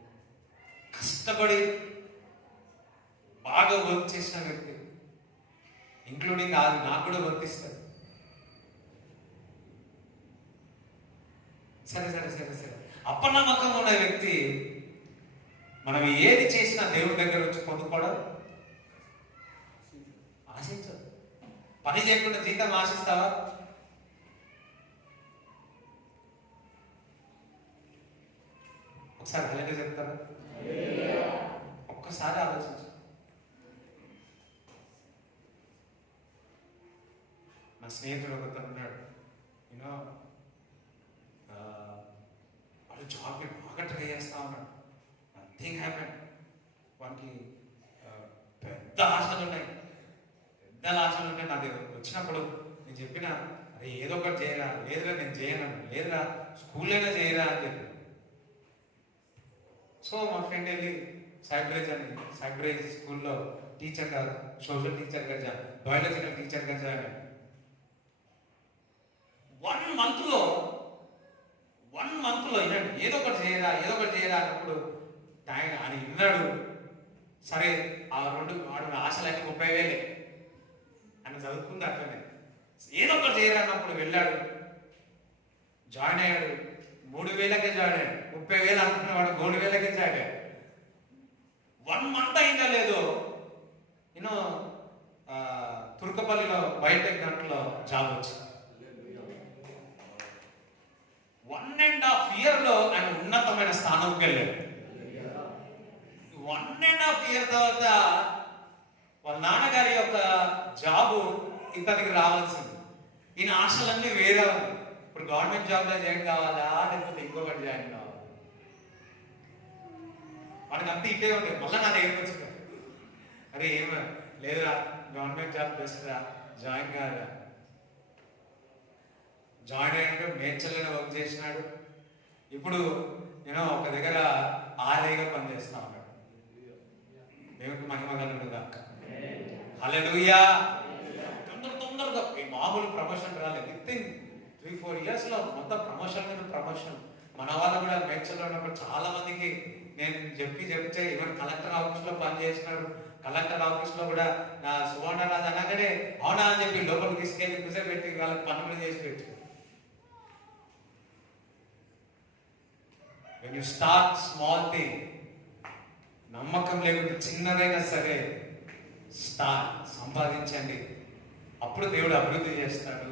కష్టపడి బాగా వర్క్ చేసిన వ్యక్తి, ఇంక్లూడింగ్ అది నాకు కూడా వర్తిస్తుంది. సరే సరే సరే సరే అపనమ్మకం ఉన్న వ్యక్తి మనం ఏది చేసినా దేవుడి దగ్గర వచ్చి పొందుకోవడం ఆశించదు. పని చేయకుండా జీతం ఆశిస్తావా? ఒకసారి అలాగే చెప్తారా? ఒక్కసారి ఆలోచించు. నా స్నేహితుడు ఒకతను ఉన్నాడు, యూనో వాడు జాబ్కి బాగా ట్రై చేస్తా ఉన్నాడు. Nothing happen. వానికి పెద్ద ఆశలు ఉన్నాయి, పెద్ద ఆశలు ఉన్నాయి. నాకు వచ్చినప్పుడు నేను చెప్పిన, అరే ఏదో ఒకటి చేయరా, లేదురా నేను చేయను, లేదురా స్కూల్లోనే చేయరా అని చెప్పి. సో మా ఫ్రెండ్ వెళ్ళి సైబ్రేజ్ స్కూల్లో టీచర్గా, సోషల్ టీచర్గా జాయిన్, బయాలజికల్ టీచర్గా జాయిన్ అయ్యాడు. 1 మంత్లో విన్నాడు, ఏదో ఒకటి చేయరా అన్నప్పుడు ఆయన విన్నాడు. సరే ఆ వాడు ఆశలన్నీ 30,000 ఆయన చదువుకుంది అట్లనే. ఏదో ఒకటి చేయరా అన్నప్పుడు వెళ్ళాడు, జాయిన్ అయ్యాడు. 3,000కే జాయిన్ అయ్యాడు. 30,000 అనుకున్నవాడు 3,000కే జాయిన్ అయ్యాడు. 1 మంత్ అయిందా లేదో, యూనో తుర్కపల్లిలో బయోటెక్ దాంట్లో జాబ్ వచ్చింది. 1.5 ఇయర్లో ఆయన ఉన్నతమైన స్థానంకి వెళ్ళాడు. 1.5 ఇయర్ తర్వాత వాళ్ళ నాన్నగారి యొక్క జాబు ఇతనికి రావాల్సింది. ఈయన ఆశలన్నీ వేరే ఉంది. ఇప్పుడు గవర్నమెంట్ జాబ్లో జాయిన్ కావాలా, లేకపోతే ఇంకొకటి జాయిన్ కావాలా, వాడికి అంతా ఇట్టే ఉంది. మళ్ళీ నా దగ్గరికి వచ్చింది, అరే ఏమో లేదురా గవర్నమెంట్ జాబ్ బెస్ట్ రా, జాయిన్ కాదా. జాయిన్ అయ్యాక మేడ్చల్లోనే వర్క్ చేసినాడు. ఇప్పుడు నేను ఒక దగ్గర ఆర్ఐగా పనిచేస్తా ఉన్నాడు. దేవుడికి మహిమ కలుగునుగా. హల్లెలూయా. తొందరగా మామూలు ప్రమోషన్ రాలేదు. వితిన్ 3-4 ఇయర్స్లో మొత్తం ప్రమోషన్ మీద ప్రమోషన్. మన వాళ్ళు కూడా మేడ్చల్లో ఉన్నప్పుడు చాలా మందికి నేను చెప్తే ఈవెన్ కలెక్టర్ ఆఫీస్లో పనిచేసినాడు. కలెక్టర్ ఆఫీస్లో కూడా నా సువర్ణరాజు అనగానే అవునా అని చెప్పి లోపలికి తీసుకెళ్ళి కూర్చోబెట్టి వాళ్ళకి పనులు చేసి పెట్టు. When you start small thing, నమ్మకం లేకుండా చిన్నదైనా సరే స్టార్ట్ సంపాదించండి. అప్పుడు దేవుడు అభివృద్ధి చేస్తాడు.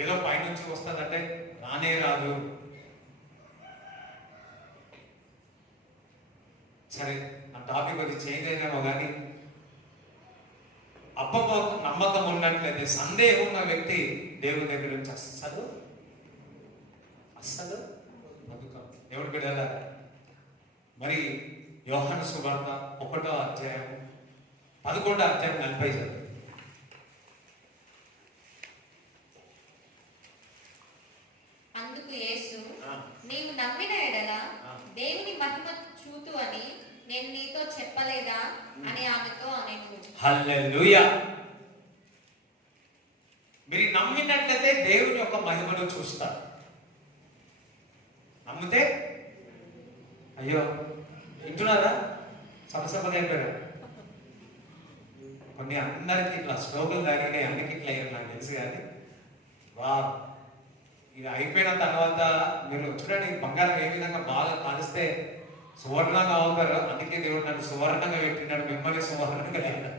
ఏదో పైనుంచి వస్తుందంటే రానే రాదు. సరే నా టాపిక్ అది చేంజ్ అయినామో కానీ నమ్మకం ఉన్నట్లయితే సందేహం ఉన్న వ్యక్తి దేవుని దగ్గర నుంచి అస్సలు బతుకం. దేవుడి బిడ్డల మరి యోహాను సువార్త 1వ అధ్యాయం 11వ అధ్యాయం 40. అందుకు యేసు, నీవు నమ్మిన ఎడల దేవుని మహిమ చూతు అని నేను నీతో చెప్పలేదా అని ఆమెతో అనెను. హల్లెలూయా. మీరు నమ్మినట్లయితే దేవుని యొక్క మహిమను చూస్తారు. నమ్మితే అయ్యో వింటున్నారా, సపసపగా అయిపోయారు. కొన్ని అందరికి ఇట్లా స్లోగల్ తాగానే అన్నికి ఇట్లా అయ్యారు నాకు తెలుసు. కానీ వా ఇది అయిపోయిన తర్వాత మీరు చూడండి, బంగారం ఏ విధంగా బాగా కాలిస్తే సువర్ణంగా అవుతారు. అందుకే దేవుడు నన్ను సువర్ణంగా పెట్టినాడు, మిమ్మల్ని సువర్ణంగా లేదు.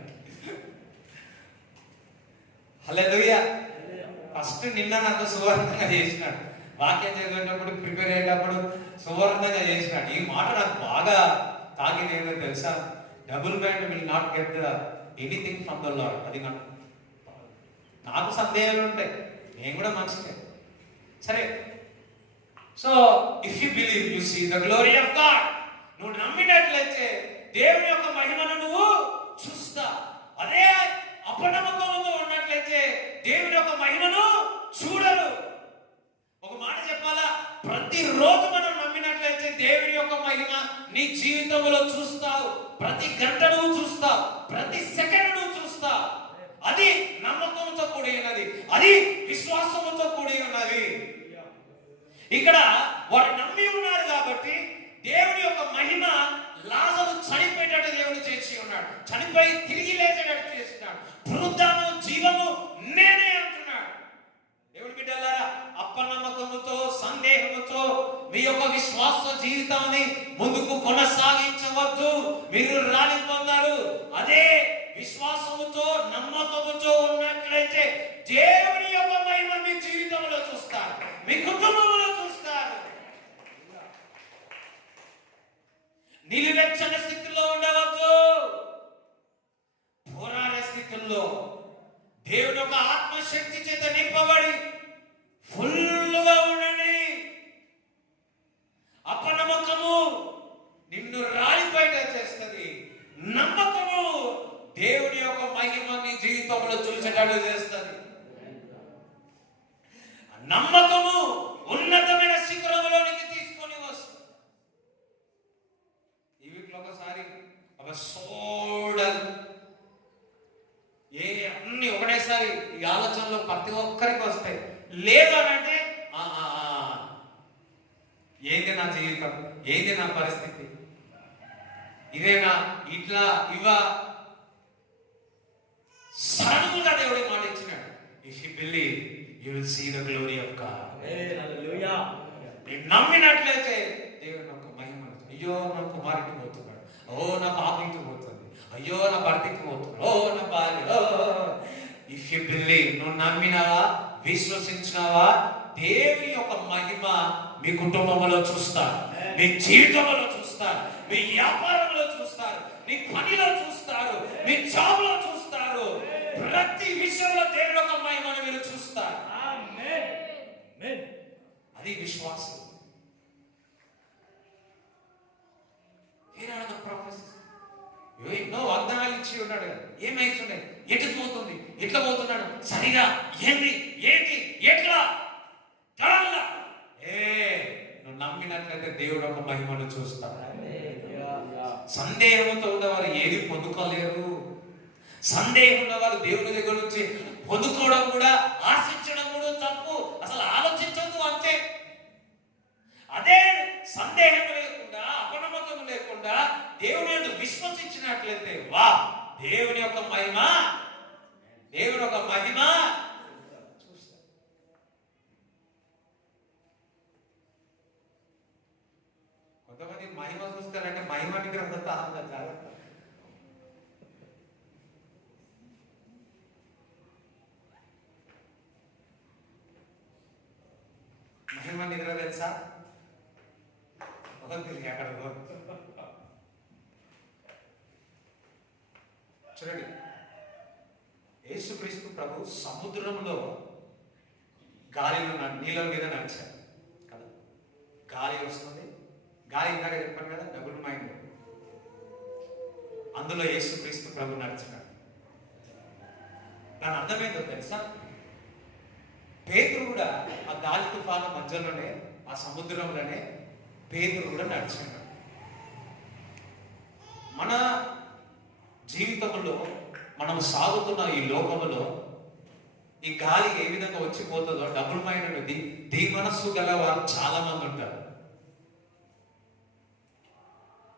హల్లెలూయా. ఫస్ట్ నిన్న నన్ను సువర్ణంగా చేసినాడు. వాక్యం చదివేటప్పుడు ప్రిపేర్ అయ్యేటప్పుడు సువర్ణంగా చేసినాడు. ఈ మాట నాకు బాగా తాకింది. ఏదో తెలుసా, double mind will not get the anything from the lord. అది నాకు సందేహాలు ఉంటాయి, నేను కూడా మనిషినే. సరే, so if you believe you see the glory of God. నువ్వు నమ్మినట్లయితే దేవుని యొక్క మహిమను నువ్వు చూస్తా. అదే అపనమ్మకంతో ఉన్నట్లయితే దేవుని యొక్క మహిమను చూడరు. ఒక మాట చెప్పాలా, ప్రతిరోజు మనం నమ్మినట్లయితే దేవుని యొక్క మహిమ నీ జీవితంలో చూస్తావు. ప్రతి గంట నువ్వు చూస్తావు, ప్రతి సెకండ్ నువ్వు చూస్తావు. అది నమ్మకంతో కూడి ఉన్నది, అది విశ్వాసంతో కూడి ఉన్నది. ఇక్కడ వారు నమ్మి ఉన్నారు కాబట్టి దేవుని యొక్క మహిమ లాజరు చనిపోయేటట్టు దేవుడు చేసి ఉన్నాడు. చనిపోయి తిరిగి లేచేటట్టు చేస్తున్నాడు. పునరుద్ధానము జీవము నేనే అంటున్నాడు. దేవుని బిడ్డలారా, అపనమ్మకముతో సందేహముతో మీ యొక్క విశ్వాస జీవితాన్ని ముందుకు కొనసాగించవద్దు. మీరు రాలిపోతారు. అదే విశ్వాసముతో నమ్మకముతో ఉన్నట్లయితే దేవుని యొక్క మహిమ మీ జీవితంలో చూస్తారు, మీ కుటుంబంలో చూస్తారు. నిలువెచ్చని స్థితిలో ఉండవద్దు. పోరాడే స్థితిలో దేవుని యొక్క ఆత్మశక్తి చేత నింపబడి ఫుల్లుగా ఉండండి. అపనమ్మకము నిన్ను రాలిపోయేట చేస్తుంది. నమ్మకము దేవుని యొక్క మహిమ నీ జీవితంలో చూసేటట్టు చేస్తుంది. నమ్మకము ఉన్నతమైన శిఖరములోనికి తీసుకొని వస్తుంది. ఈ వీటిలో ఒకసారి ఒక సోడల్ అన్ని ఒకటేసారి ఈ ఆలోచనలో ప్రతి ఒక్కరికి వస్తాయి. లేదు అని అంటే ఏంది నా జీవితం, ఏంది నా పరిస్థితి, ఇదేనా, ఇట్లా ఇవా. సడన్గా దేవుడి మాట ఇచ్చినాడు. If you believe you will see the glory of God. Hallelujah. నేను నమ్మినట్లయితే దేవుని యొక్క మహిమ. అయ్యో నా కుమారుడికి పోతున్నాడు, ఓ నా పాపకి పోతుంది, అయ్యో నా భర్తకి పోతున్నాడు, ఓ నా భార్య. ఇఫ్ యు బిలీవ్, నువ్వు నమ్మినావా, విశ్వసించినావా, దేవుని యొక్క మహిమ మీ కుటుంబంలో చూస్తారు, మీ జీవితంలో చూస్తారు, మీ వ్యాపారంలో చూస్తారు, మీ పనిలో చూస్తారు, మీ జాబ్ లో చూస్తారు. ప్రతి విషయంలో దేవుని యొక్క మహిమను మీరు చూస్తారు. అది విశ్వాసం. ఎన్నో వాగ్దానాలు ఇచ్చి ఉన్నాడు కదా, ఏమైతున్నాయి, ఎటు పోతుంది, ఎట్లా పోతున్నాడు, సరిగా ఏంటి ఏంటి ఎట్లా తడల్లా. నువ్వు నమ్మినట్లయితే దేవుడు ఒక మహిమను చూస్తాడు. సందేహంతో ఉన్నవారు ఏది పొందుకోలేరు. సందేహం ఉన్నవారు దేవుని దగ్గర నుంచి పొందుకోవడం కూడా, ఆశించడం కూడా తప్పు. అసలు ఆలోచించద్దు అంతే. అదే సందేహం లేకుండా, అపనమ్మకం లేకుండా దేవుని యొక్క విశ్వసించినట్లయితే వా, దేవుని యొక్క మహిమ, దేవుని యొక్క మహిమ చూస్తారు. కొంతమంది మహిమ చూస్తారంటే మహిమ విగ్రహం జాగ్రత్త. మహిమ నిద్ర తెలుసా? అక్కడ చూడండి, యేసుక్రీస్తు ప్రభు సముద్రంలో గాలిలో నీళ్ళ మీద నడిచారు కదా. గాలి వస్తుంది, గాలి ఇందాక చెప్పాను కదా, డబుల్ మైండ్. అందులో యేసుక్రీస్తు ప్రభు నడిచినాడు. దాని అర్థమేందో తెలుసా? పేతురు కూడా ఆ గాలి తుఫాను మధ్యలోనే, ఆ సముద్రంలోనే పేతురు కూడా నడిచాడు. మన జీవితంలో మనం సాగుతున్న ఈ లోకములో ఈ గాలి ఏ విధంగా వచ్చిపోతుందో, డబుల్ మైండ్ అనేది దీ మనస్సు గల వారు చాలా మంది ఉంటారు.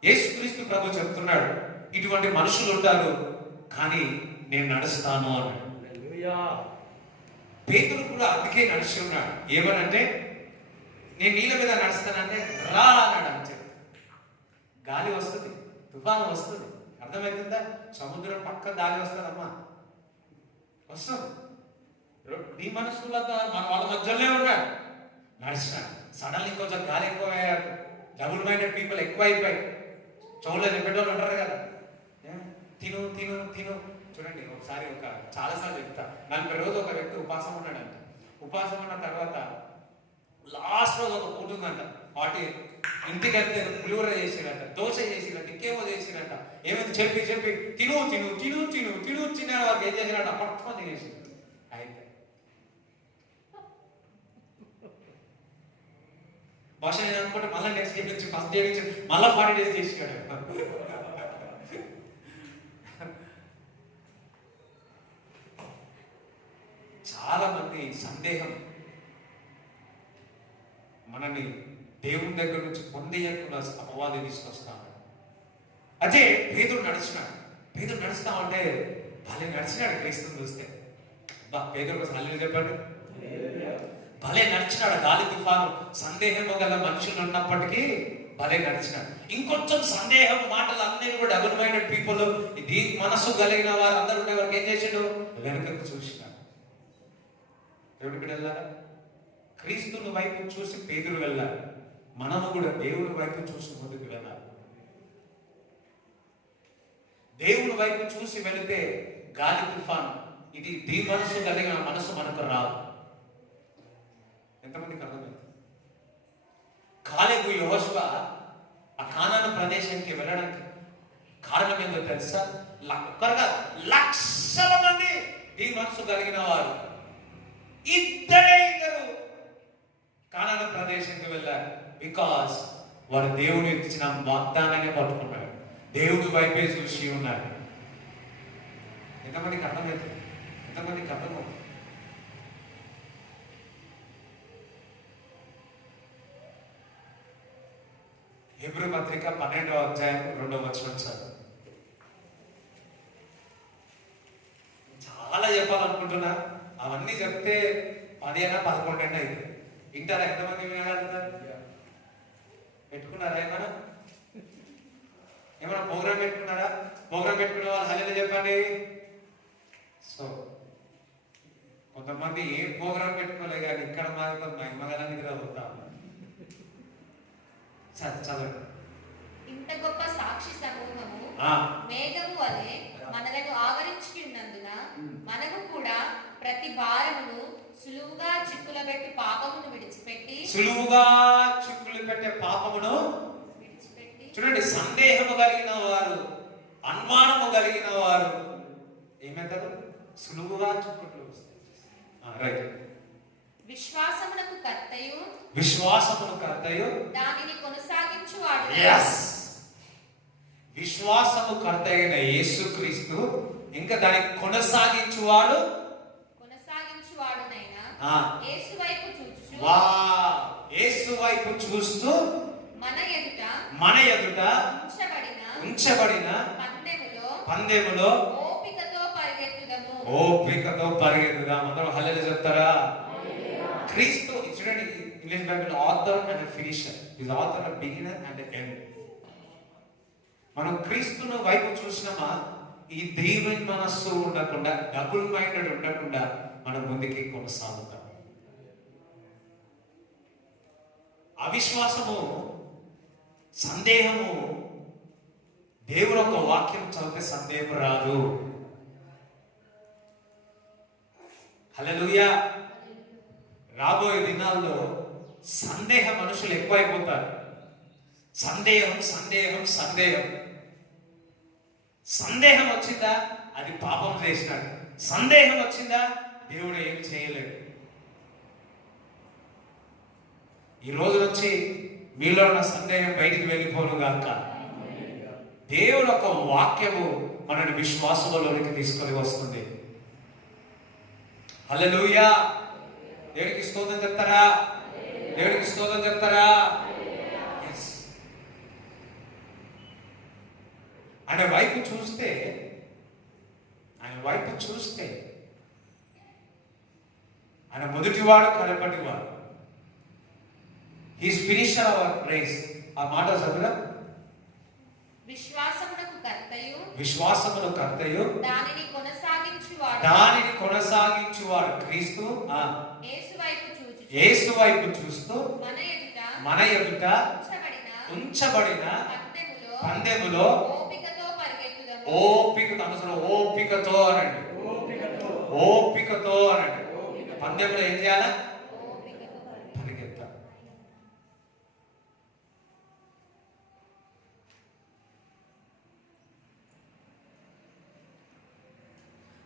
యేసుక్రీస్తు ప్రభు చెప్తున్నాడు, ఇటువంటి మనుషులు ఉంటారు, కానీ నేను నడుస్తాను అన్నాడు. పేతురు కూడా అందుకే నడిచి ఉన్నాడు. ఏమనంటే, నేను నీళ్ళ మీద నడుస్తానంటే రా అన్నాడు అంతే. గాలి వస్తుంది, తుఫాను వస్తుంది, అర్థమవుతుందా? సముద్రం పక్క గాలి వస్తుందమ్మా, వస్తుంది. ఈ మనసులతో మన వాళ్ళ మధ్యలోనే ఉన్నాడు, నడిచినాడు. సడన్లీ కొంచెం గాలి ఎక్కువ అయ్యారు, డబుల్ మైండెడ్ పీపుల్ ఎక్కువ అయిపోయి చౌలో చెప్పేటోళ్ళు ఉంటారు కదా, తిను తిను తిను. చూడండి, ఒకసారి చాలాసార్లు చెప్తా, 40 రోజులు ఒక వ్యక్తి ఉపాసం ఉన్నాడంట. ఉపాసం ఉన్న తర్వాత లాస్ట్ రోజు ఒక పూట ఉందంట. వాటి ఇంటికి వెళ్తే పులిహోర చేసిరంట, దోశ చేసిరంట, ఇంకేమో చేసిరంట. ఏమైంది చెప్పి చెప్పి తిను తిను తిను తిను తిను తిన్నాడు. వాళ్ళకి ఏం చేసినట్ట పట్టుకొని తినేసి అయితే భాష నేను అనుకుంటే మళ్ళీ నెక్స్ట్ డే నుంచి ఫస్ట్ డే నుంచి మళ్ళీ 40 days చేసినాడు. చాలా మంది సందేహం మనల్ని దేవుని దగ్గర నుంచి పొందేయకుండా అపవాది తీసుకొస్తాడు. అదే పేదరు నడుస్తా ఉంటే భలే నడిచినాడు. క్రీస్తుని చూస్తే పేదరు కోసం అల్లు చెప్పండి. భలే నడిచినాడు. గాలి తుఫాను సందేహము గల మనుషులు ఉన్నప్పటికీ భలే నడిచినాడు. ఇంకొంచెం సందేహం మాటలు అన్నీ కూడా డబుల్ మైండెడ్ పీపుల్, ఇది మనసు కలిగిన వారు అందరూ ఉండేవారికి ఏం చేసాడు? వెనుకకు చూసినాడు. దేవుడికి వెళ్ళారా? క్రీస్తుని వైపు చూసి పేదరు వెళ్ళాలి. మనము కూడా దేవుని వైపు చూసి ముందుకు వెళ్ళాలి. దేవుని వైపు చూసి వెళితే గాలి తుఫాను ఇది మనసు కలిగిన మనసు మనకు రాదు. ఎంతమందికి అర్థమైంది? కాలేబు యెహోషువ ఆ కానాను ప్రదేశానికి వెళ్ళడానికి కారణం ఏంటో తెలుసా? ఒక్కరుగా లక్షల మంది ఈ మనసు కలిగిన వారు ఇద్దరు కానాను ప్రదేశానికి వెళ్ళారు. బికాస్ వారు దేవుడు ఇచ్చిన వాగ్దానాన్ని పట్టుకున్నారు, దేవుడి వైపే చూసి ఉన్నారు. ఎంతమందికి అర్థమవుతుంది? ఎంతమందికి అర్థమవుతుంది? హెబ్రీ పత్రిక 12వ అధ్యాయం 2వ వచనం చదువు. చాలా చెప్పాలనుకుంటున్నా, అవన్నీ చెప్తే 10 అయినా 11 అయినా అయితే వింటారా? ఎంతమంది వినాలంటారు? పెట్టుకున్నారా? ఏమైనా ప్రోగ్రామ్ పెట్టుకున్నారా? ప్రోగ్రామ్ పెట్టుకున్న వాళ్ళు హల్లెలూయా చెప్పండి. సో కొంతమంది ఏ ప్రోగ్రామ్ పెట్టుకోలే కానీ ఇక్కడ మాత్రం మహిమగల నిద్ర అవుతాం. చదవండి. ఇంత గొప్ప సాక్షి సమూహము మేఘము వలె మనలను ఆవరించి ఉన్నందున మనము కూడా ప్రతి భారమును సులువుగా చిక్కులు పెట్టి పాపమును విడిచిపెట్టి చూడండి. సందేహము కలిగిన వారు, అనుమానము కలిగిన వారు ఏమంటారు? సులువుగా చిక్కులు. రైట్. విశ్వాసమునకు కర్తయు దానిని కొనసాగించువాడు. yes. విశ్వాసము కర్త అయిన యేసుక్రీస్తు ఇంకా దానికి కొనసాగించువాడునైనా యేసు వైపు చూస్తూ మన ఎదుట ఉంచబడిన పందెములో ఓపికతో పరిగెత్తుదాం. అందరూ హల్లెలూయా చెప్తారా? క్రీస్తు చూడండి, English Bible author and finisher. Is author and beginner and end. మనం క్రీస్తును వైపు చూసినామా, ఈ దేవుని మనస్సు ఉండకుండా, డబుల్ మైండెడ్ ఉండకుండా మనం ముందుకి కొనసాగుతాం. అవిశ్వాసము, సందేహము, దేవుడు ఒక వాక్యం చదివితే సందేహం రాదు. హల్లెలూయా. రాబోయే దినాల్లో సందేహ మనుషులు ఎక్కువైపోతారు. సందేహం వచ్చిందా అది పాపం చేసినాడు. సందేహం వచ్చిందా దేవుడు ఏం చేయలేడు. ఈ రోజు నుంచి మీలో ఉన్న సందేహం బయటికి వెళ్ళిపోను గాక. దేవుడు ఒక వాక్యము మనని విశ్వాసంలోనికి తీసుకొని వస్తుంది. హల్లెలూయా. దేవుడికి స్తోత్రం చెప్తారా? దేవుడికి స్తోత్రం చెప్తారా? ఆయన వైపు చూస్తే ఆయన మొదటివాడు, కడపటివాడు. He's finisher our race. ఆ మాట చదువురా. విశ్వాసమును కర్తయు దానిని కొనసాగించువాడు క్రీస్తు. యేసు వైపు చూస్తూ మన ఎదుట ఉంచబడిన పందెములో ఓపికతో అనండి. పందెంలో ఏం చేయాలా? పరిగెత్తాలి.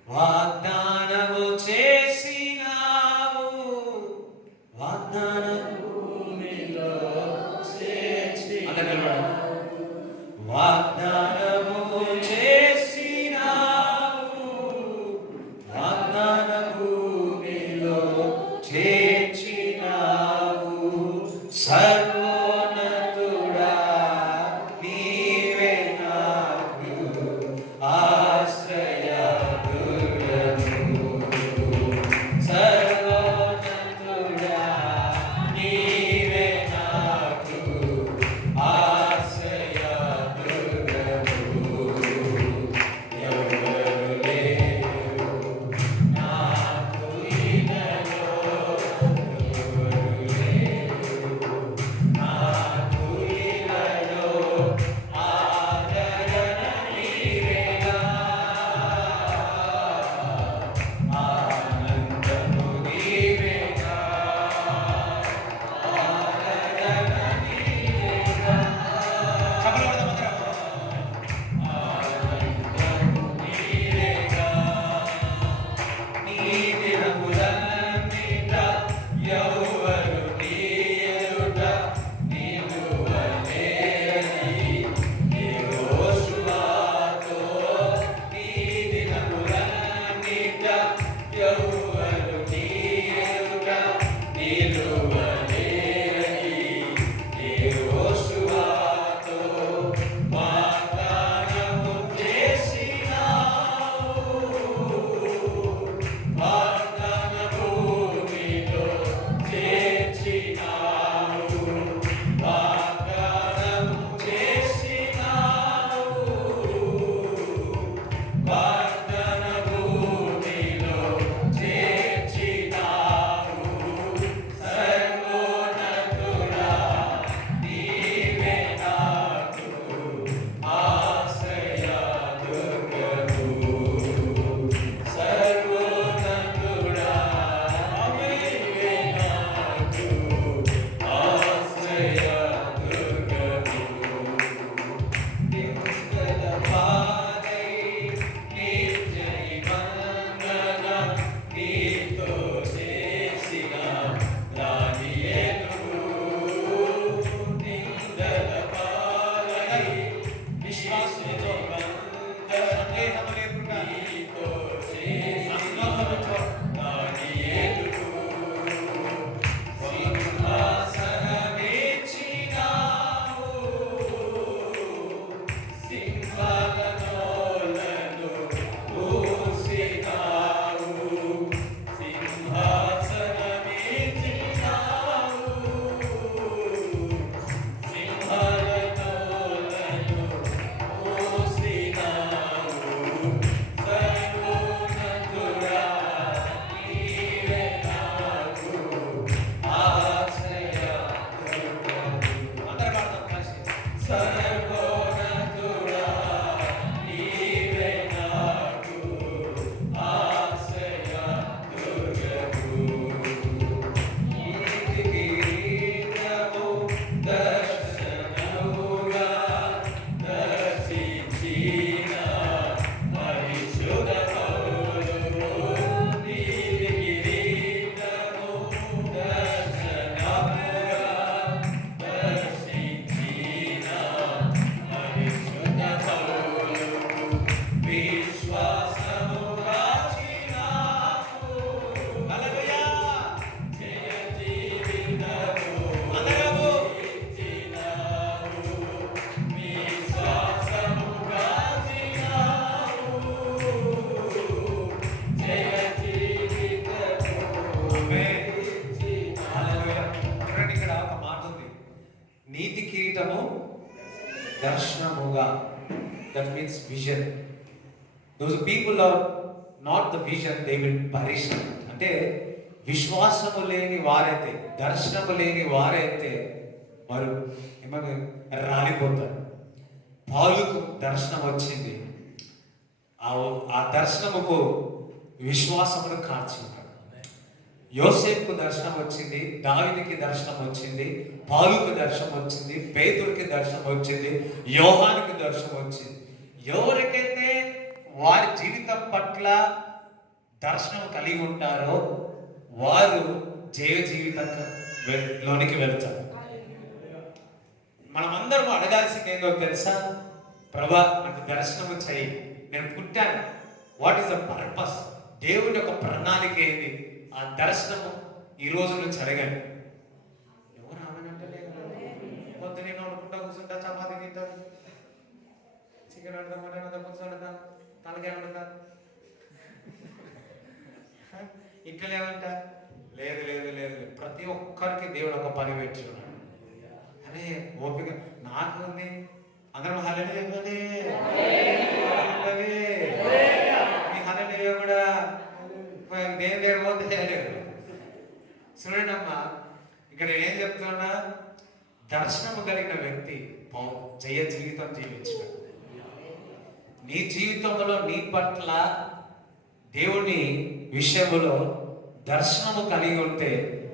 వాగ్దానము చేసినావు, వాగ్దానము చేసినావు, వాగ్దానము చేర్చినావు, దర్శనముగా. That means vision. Those people are not the vision, they will perish. అంటే విశ్వాసము లేని వారైతే, దర్శనము లేని వారైతే వారు ఏమని రాలిపోతారు. పౌలుకు దర్శనం వచ్చింది, ఆ దర్శనముకు విశ్వాసమును కార్చింది. యోసేపుకు దర్శనం వచ్చింది, దావీదుకి దర్శనం వచ్చింది, పౌలుకు దర్శనం వచ్చింది, పేతురుకి దర్శనం వచ్చింది, యోహానుకి దర్శనం వచ్చింది. ఎవరికైతే వారి జీవితం పట్ల దర్శనం కలిగి ఉంటారో వారు జయ జీవితంలోనికి వెళ్తారు. మనమందరం అడగాల్సింది ఏందో తెలుసా? ప్రభా, నాకు దర్శనము చేయి, నేను పుట్టాను. What is the purpose? దేవుని యొక్క ప్రణాళిక ఏంది? ఆ దర్శనము ఈ రోజు నుంచి అడగండి. ఎవరు ఆమెనంటే పొద్దు నేను అనుకుంటా కూర్చుంటా, చపాతీ తింటాను, చికెన్ వండుతాం, మటన్ వండుతాం, పులుసు వండుతాం, తలకాయ వండుతాం, ఇట్లా లేవంట. లేదు లేదు లేదు, ప్రతి ఒక్కరికి దేవుడు ఒక పని పెట్టి ఉన్నాడు. అరే ఓపిక నాకు ఉంది, అందరం హల్లెలూయా చెప్పండి. మీ హల్లెలూయా కూడా దేని దగ్గర పోతే చేయలేదు. చూడండి అమ్మా, ఇక్కడ ఏం చెప్తున్నా, దర్శనము కలిగిన వ్యక్తి జయ జీవితం జీవించాడు. నీ జీవితంలో నీ పట్ల దేవుని విషయంలో దర్శనము కలిగి ఉంటే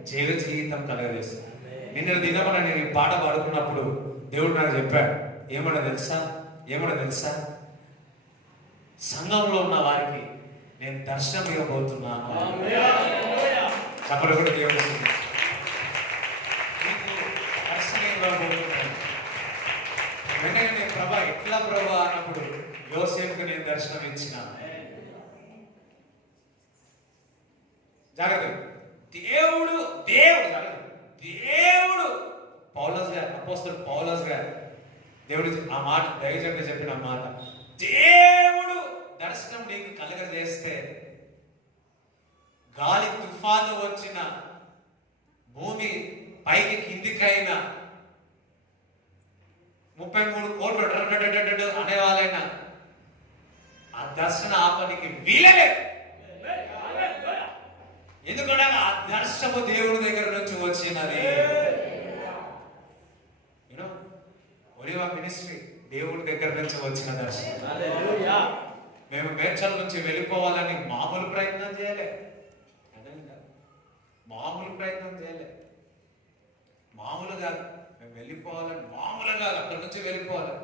జయ జీవితం కలగజేస్తుంది. నిన్న దినమున నేను ఈ పాట పాడుకున్నప్పుడు దేవుడు నాకు చెప్పాడు, ఏమన్నా తెలుసా, సంఘంలో ఉన్న వారికి నేను దర్శనం ఇవ్వబోతున్నాను. చెప్పలు కూడా దేవుడు నీకు దర్శనం ఇవ్వబోతున్నాను. వెంటనే నేను ప్రభా ఎట్లా ప్రభా అన్నప్పుడు యోసేపుకు నేను దర్శనం ఇచ్చినాను. జాగ్రత్త. దేవుడు పౌలస్ గారు, అపోస్తలుడు పౌలస్ గారు, దేవుడు ఆ మాట దైవజనుడు చెప్పిన మాట, దేవుడు దర్శనం నీకు కలగజేస్తే గాలి తుఫాను వచ్చిన, భూమి పైకి కిందికైనా, 33 కోట్లు అనేవాళ్ళైనా ఆ దర్శన ఆపనికి వీలలేదు. ఎందుకంటే ఆ దర్శనము దేవుడి దగ్గర నుంచి వచ్చినది. ఒలివ మినిస్ట్రీ దేవుడి దగ్గర నుంచి వచ్చిన దర్శనం. మేము మేడ్చల్ నుంచి వెళ్ళిపోవాలని మామూలు ప్రయత్నం చేయలే, మామూలుగా మేము వెళ్ళిపోవాలని, మామూలుగా అక్కడి నుంచి వెళ్ళిపోవాలి.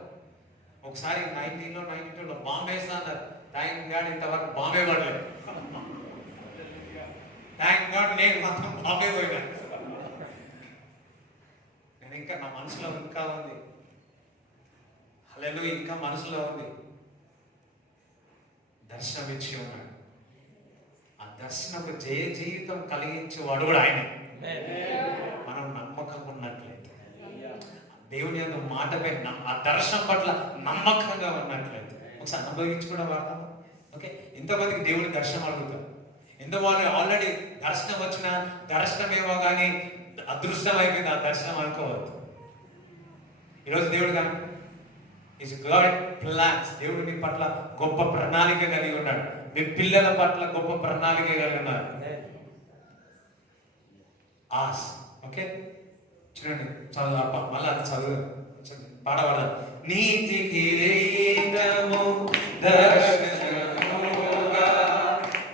ఒకసారి 1992లో బాంబే వేస్తున్నారు. థ్యాంక్ గాడ్ ఇంతవరకు బాంబే పడలేదు. థ్యాంక్ గాడ్ నేను మాత్రం బాంబే పోయినా. నేను ఇంకా నా మనసులో ఇంకా ఉంది, హల్లెలూయా, ఇంకా మనసులో ఉంది. దర్శనం ఇచ్చి ఉన్నాడు. ఆ దర్శనపు జయ జీవితం కలిగించేవాడు కూడా ఆయన. మనం నమ్మకం ఉన్నట్లయితే, దేవుని యొక్క మాటపై ఆ దర్శనం పట్ల నమ్మకంగా ఉన్నట్లయితే ఒకసారి అనుభవించుకోవడం వాడతాం. ఓకే, ఇంతమందికి దేవుని దర్శనం అడుగుతాం. ఎంతమంది ఆల్రెడీ దర్శనం వచ్చిన దర్శనం ఏమో కానీ అదృష్టం అయిపోయింది ఆ దర్శనం అనుకోవద్దు. ఈరోజు దేవుడు కానీ ఈజ్ గాడ్ ప్లాన్స్. దేవుడు మీ పట్ల గొప్ప ప్రణాళిక కలిగి ఉన్నాడు. మీ పిల్లల పట్ల గొప్ప ప్రణాళిక కలిగి ఉన్నారు. ఆస్ ఓకే, చూడండి, చదువు మళ్ళీ అది చదువు పాడబడాలి. నీతి కిరీటము దర్శనముగా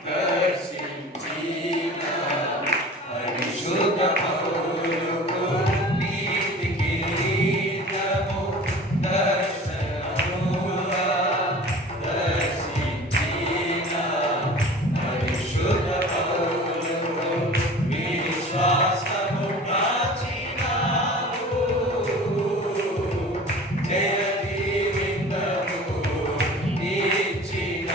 దర్శించిన పరిశుద్ధ పౌలుకు నీతి కిరీటము దర్శనముగా దర్శించిన పరిశుద్ధ పౌలుకు విశ్వాసము ప్రాచీనావు జయ జీవితము ఇచ్చిన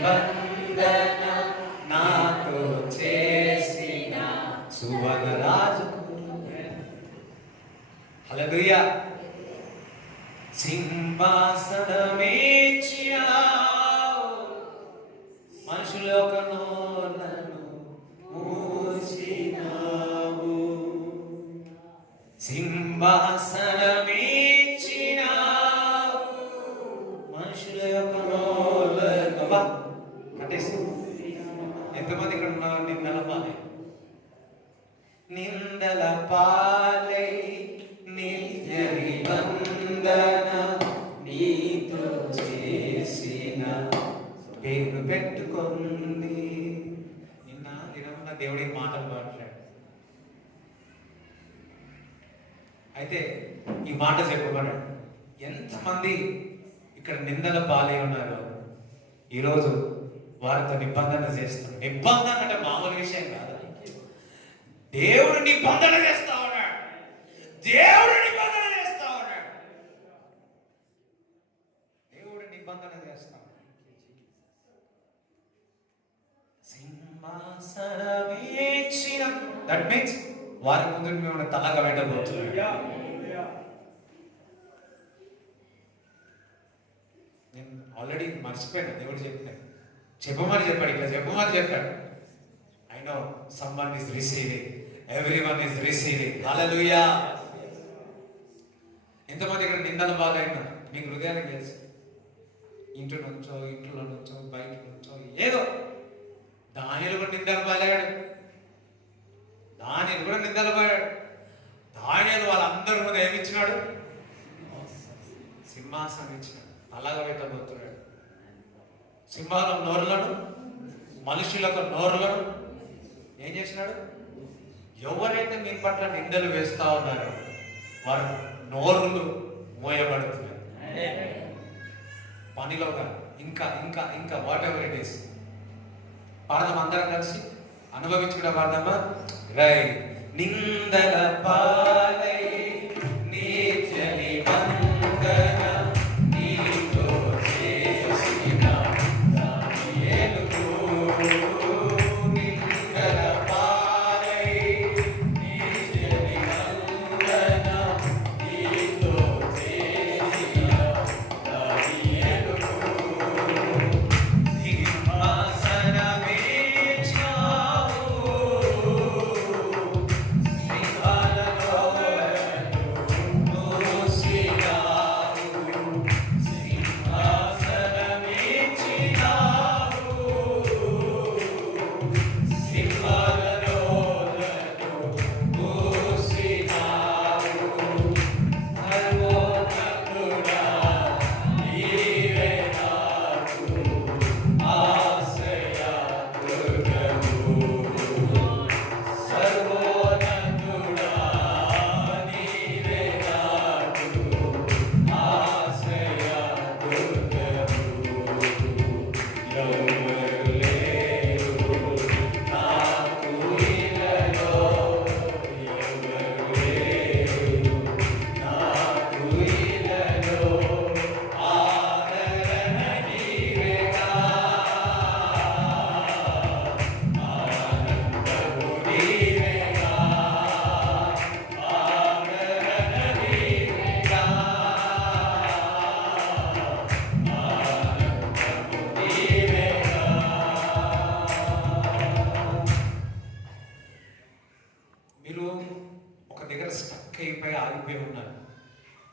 నిబంధన నాతో చేసిన సువర్ణ రాజుకు. హల్లెలూయా. సింహాసనమేచినావు, మనుషుల యొక్క నోళ్ళను మూసినావు. సింహాసనమేచినావు, మనుషుల యొక్క నోళ్ళను కట్టేసి. ఎంతమంది ఇక్కడ ఉన్నారు నిందల పాలై? నిందల పాలై నిత్య నిబంధన నీతో చేసిన పేరు పెట్టుకుంది. నిన్న దినమున దేవుడి మాటలు మాట్లాడు. అయితే ఈ మాట చెప్పబడ్డాడు. ఎంతమంది ఇక్కడ నిందల పాలై ఉన్నారో ఈరోజు వారితో నిబంధన చేస్తున్నాడు. నిబంధన అంటే మామూలు విషయం కాదు. దేవుడు నిబంధన చేస్తా ఉన్నాడు. దేవుడు నిబంధన చేస్తా ఉన్నాడు. దేవుడు నిబంధన చేస్తా ఉన్నాడు. సింహాసనమేచిన, దట్ మీన్స్ వారి ముందు మేము తలగా వెళ్ళబోతున్నాడు. నేను ఆల్రెడీ మర్చిపోయాను. దేవుడు చెప్పమని చెప్పాడు. ఇట్లా చెప్పమని చెప్పాడు. I know someone is receiving. Everyone is receiving. Hallelujah. ఎంతమంది ఇక్కడ నిందల బాధైనా మీకు హృదయానికి తెలుసు. ఇంట్లో నుంచో బయట నుంచో ఏదో. దానిలో కూడా నిందలు బాగాడు. దానిలో వాళ్ళందరి ముందు ఏమిచ్చినాడు? సింహాసనం ఇచ్చినాడు. అలాగా పెట్టబోతున్నాడు. సింహాల నోరులను, మనుషులకు నోరులను ఏం చేసినాడు? ఎవరైతే మీ పట్ల నిందలు వేస్తా ఉన్నారో వారు నోరులు మోయబడుతున్నారు. పనిలో కానీ ఇంకా ఇంకా ఇంకా వాట్ ఎవర్ ఇట్ ఈస్. పాడదాం అందరం కలిసి, అనుభవించుకుంటే పాడదామా? రైట్. నిందల పాలై నిత్య నిబంధన నీతో చేసిన దానియేలుకు.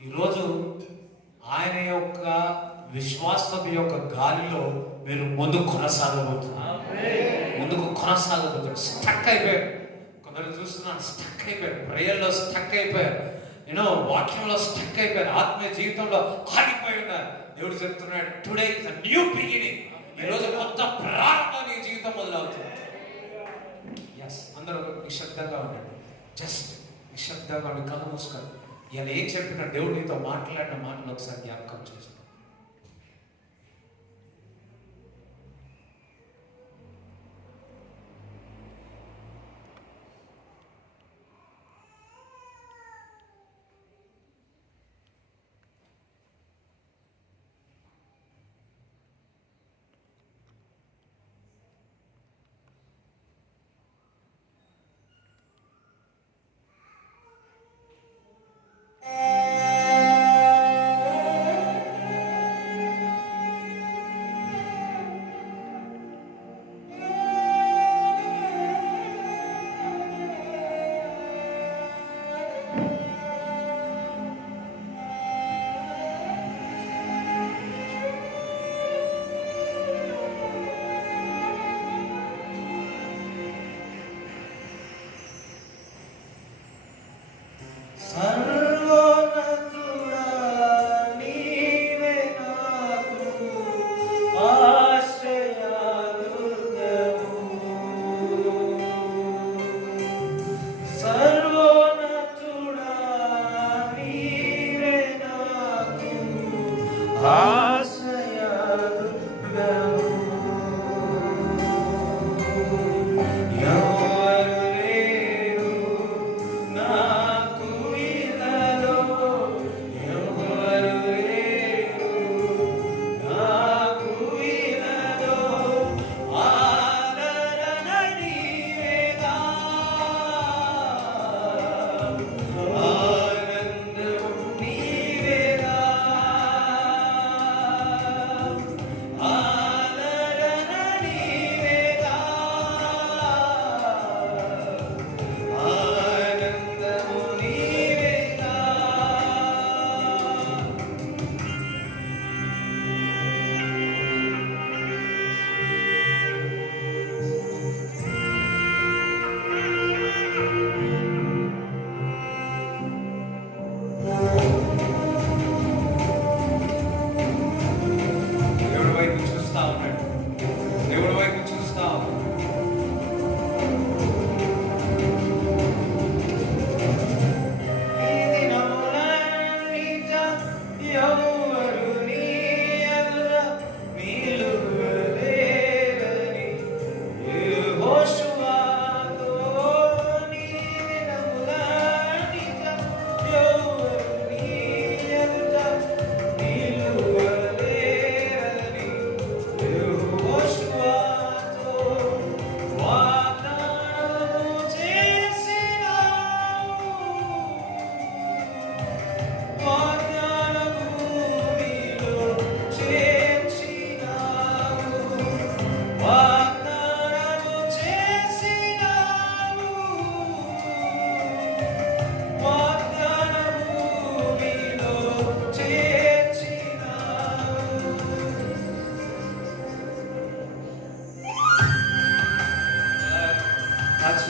ఈరోజు ఆయన యొక్క విశ్వాసం యొక్క గాలిలో మీరు ముందుకు కొనసాగబోతున్నారు. స్టక్ అయిపోయారు. కొందరు చూస్తున్నాను, స్టక్ అయిపోయారు. ప్రేయర్లో స్టక్ అయిపోయారు. వాక్యంలో స్టక్ అయిపోయారు. ఆత్మీయ జీవితంలో ఆగిపోయి ఉన్నారు. దేవుడు చెప్తున్నాడు, today is a new beginning. ఈరోజు కొత్త ప్రారంభం నీ జీవితం మొదలవుతుంది. ఎస్, అందరూ నిశ్శబ్దంగా ఉండండి. జస్ట్ నిశ్శబ్దంగా ఉండి కళ్ళు మూసుకోండి. ఇలా ఏం చెప్పిన దేవుడు నీతో మాట్లాడిన మాటలు ఒకసారి జ్ఞాపకం చేసుకో.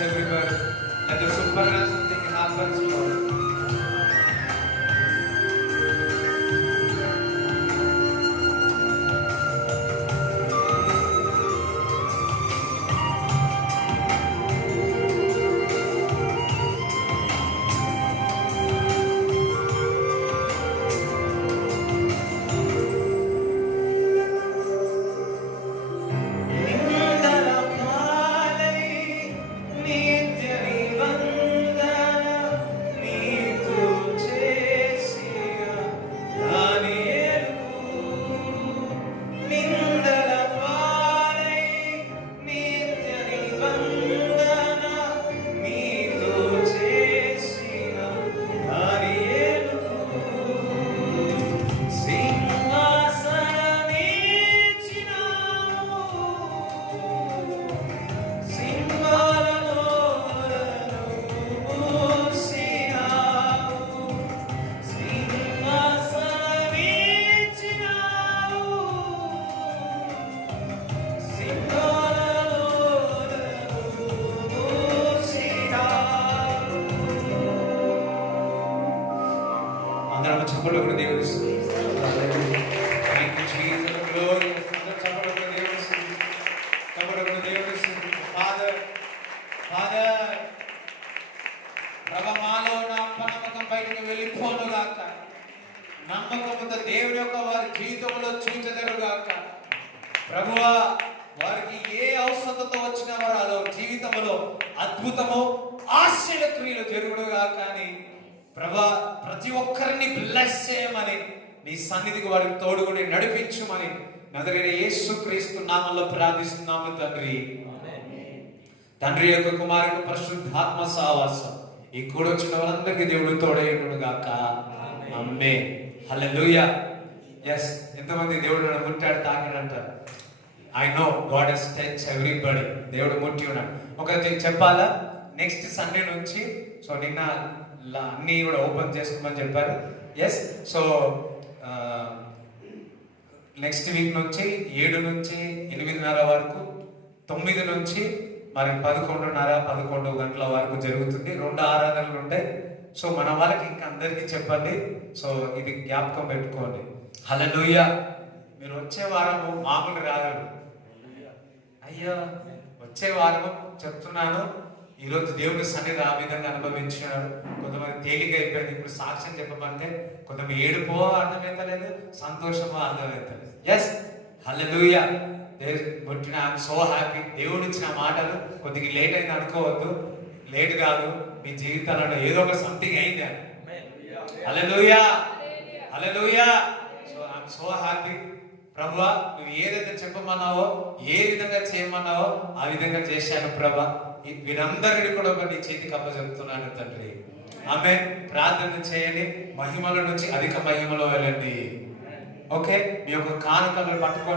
everybody. Let the supernatural thing happen, Lord. అందరం చప్పట్లు కూడా దేవుడు ఫాదర్ ప్రభమాలో ఉన్న అపనమ్మకం బయటకు వెళ్ళిపోనుగాక, నమ్మకముతో దేవుని యొక్క వారి జీవితంలో చూచెదరుగాక. ప్రభువా, వారికి ఏ అవసరతతో వచ్చినా వారు జీవితంలో అద్భుతము ఆశ్చర్య క్రియలు జరుగుడుగా. కానీ ప్రభా, ప్రతి ఒక్కరిని బ్లెస్ చేయమని, నీ సన్నిధికి వారికి తోడుగుని నడిపించుమని నజరేయుడైన యేసుక్రీస్తు నామములో ప్రార్థిస్తున్నాము తండ్రి. తండ్రి యొక్క కుమారుడు పరిశుద్ధాత్మ సహవాసం ఈ కూడొచ్చిన వాళ్ళందరికీ దేవుడు తోడైయుండును గాక. ఆమేన్. హల్లెలూయా. yes, ఎంతమంది దేవుడు ముట్టాడు, తాకినంటారు. I know God has touch everybody. దేవుడు ముట్టి ఉన్నాడు. ఒకటి చెప్పాలా, నెక్స్ట్ సండే నుంచి, సో నిన్న అన్నీ కూడా ఓపెన్ చేసుకోమని చెప్పారు. ఎస్, సో నెక్స్ట్ వీక్ నుంచి 7 నుంచి 8:30 వరకు, 9 నుంచి మరి 11:30-11 గంటల వరకు జరుగుతుంది. 2 ఆరాధనలు ఉంటాయి. సో మన వాళ్ళకి ఇంకా అందరికీ చెప్పండి. సో ఇది జ్ఞాపకం పెట్టుకోండి. హల్లెలూయా. మీరు వచ్చే వారము మామూలు రాదు. అయ్యో, వచ్చే వారము చెప్తున్నాను, ఈరోజు దేవుడి సన్నిధి ఆ విధంగా అనుభవించినాడు. కొంతమంది తేలిక అయిపోయింది. ఇప్పుడు సాక్ష్యం చెప్పమంటే కొంతమంది ఏడుపో అర్థమైతలేదు, సంతోషమో అర్థమైతలేదు. ఎస్, హల్లెలూయా. పుట్టిన ఐఎమ్ సో హ్యాపీ. దేవుడు ఇచ్చిన మాటలు కొద్దిగా లేట్ అయింది అనుకోవద్దు. లేట్ కాదు, మీ జీవితాలలో ఏదో ఒక సంథింగ్ అయింది. Hallelujah, hallelujah. So I'm so happy. ప్రభువా, నువ్వు ఏదైతే చెప్పమన్నావో, ఏ విధంగా చేయమన్నావో ఆ విధంగా చేశాను ప్రభా. వీరందరినీ కూడా నీ చేతికి అప్పచెప్తున్నాను తండ్రి. ఆమేన్. ప్రార్థన చేయండి, మహిమల నుంచి అధిక మహిమలో వెళ్ళండి. ఓకే, మీ యొక్క కానుకలను పట్టుకోండి.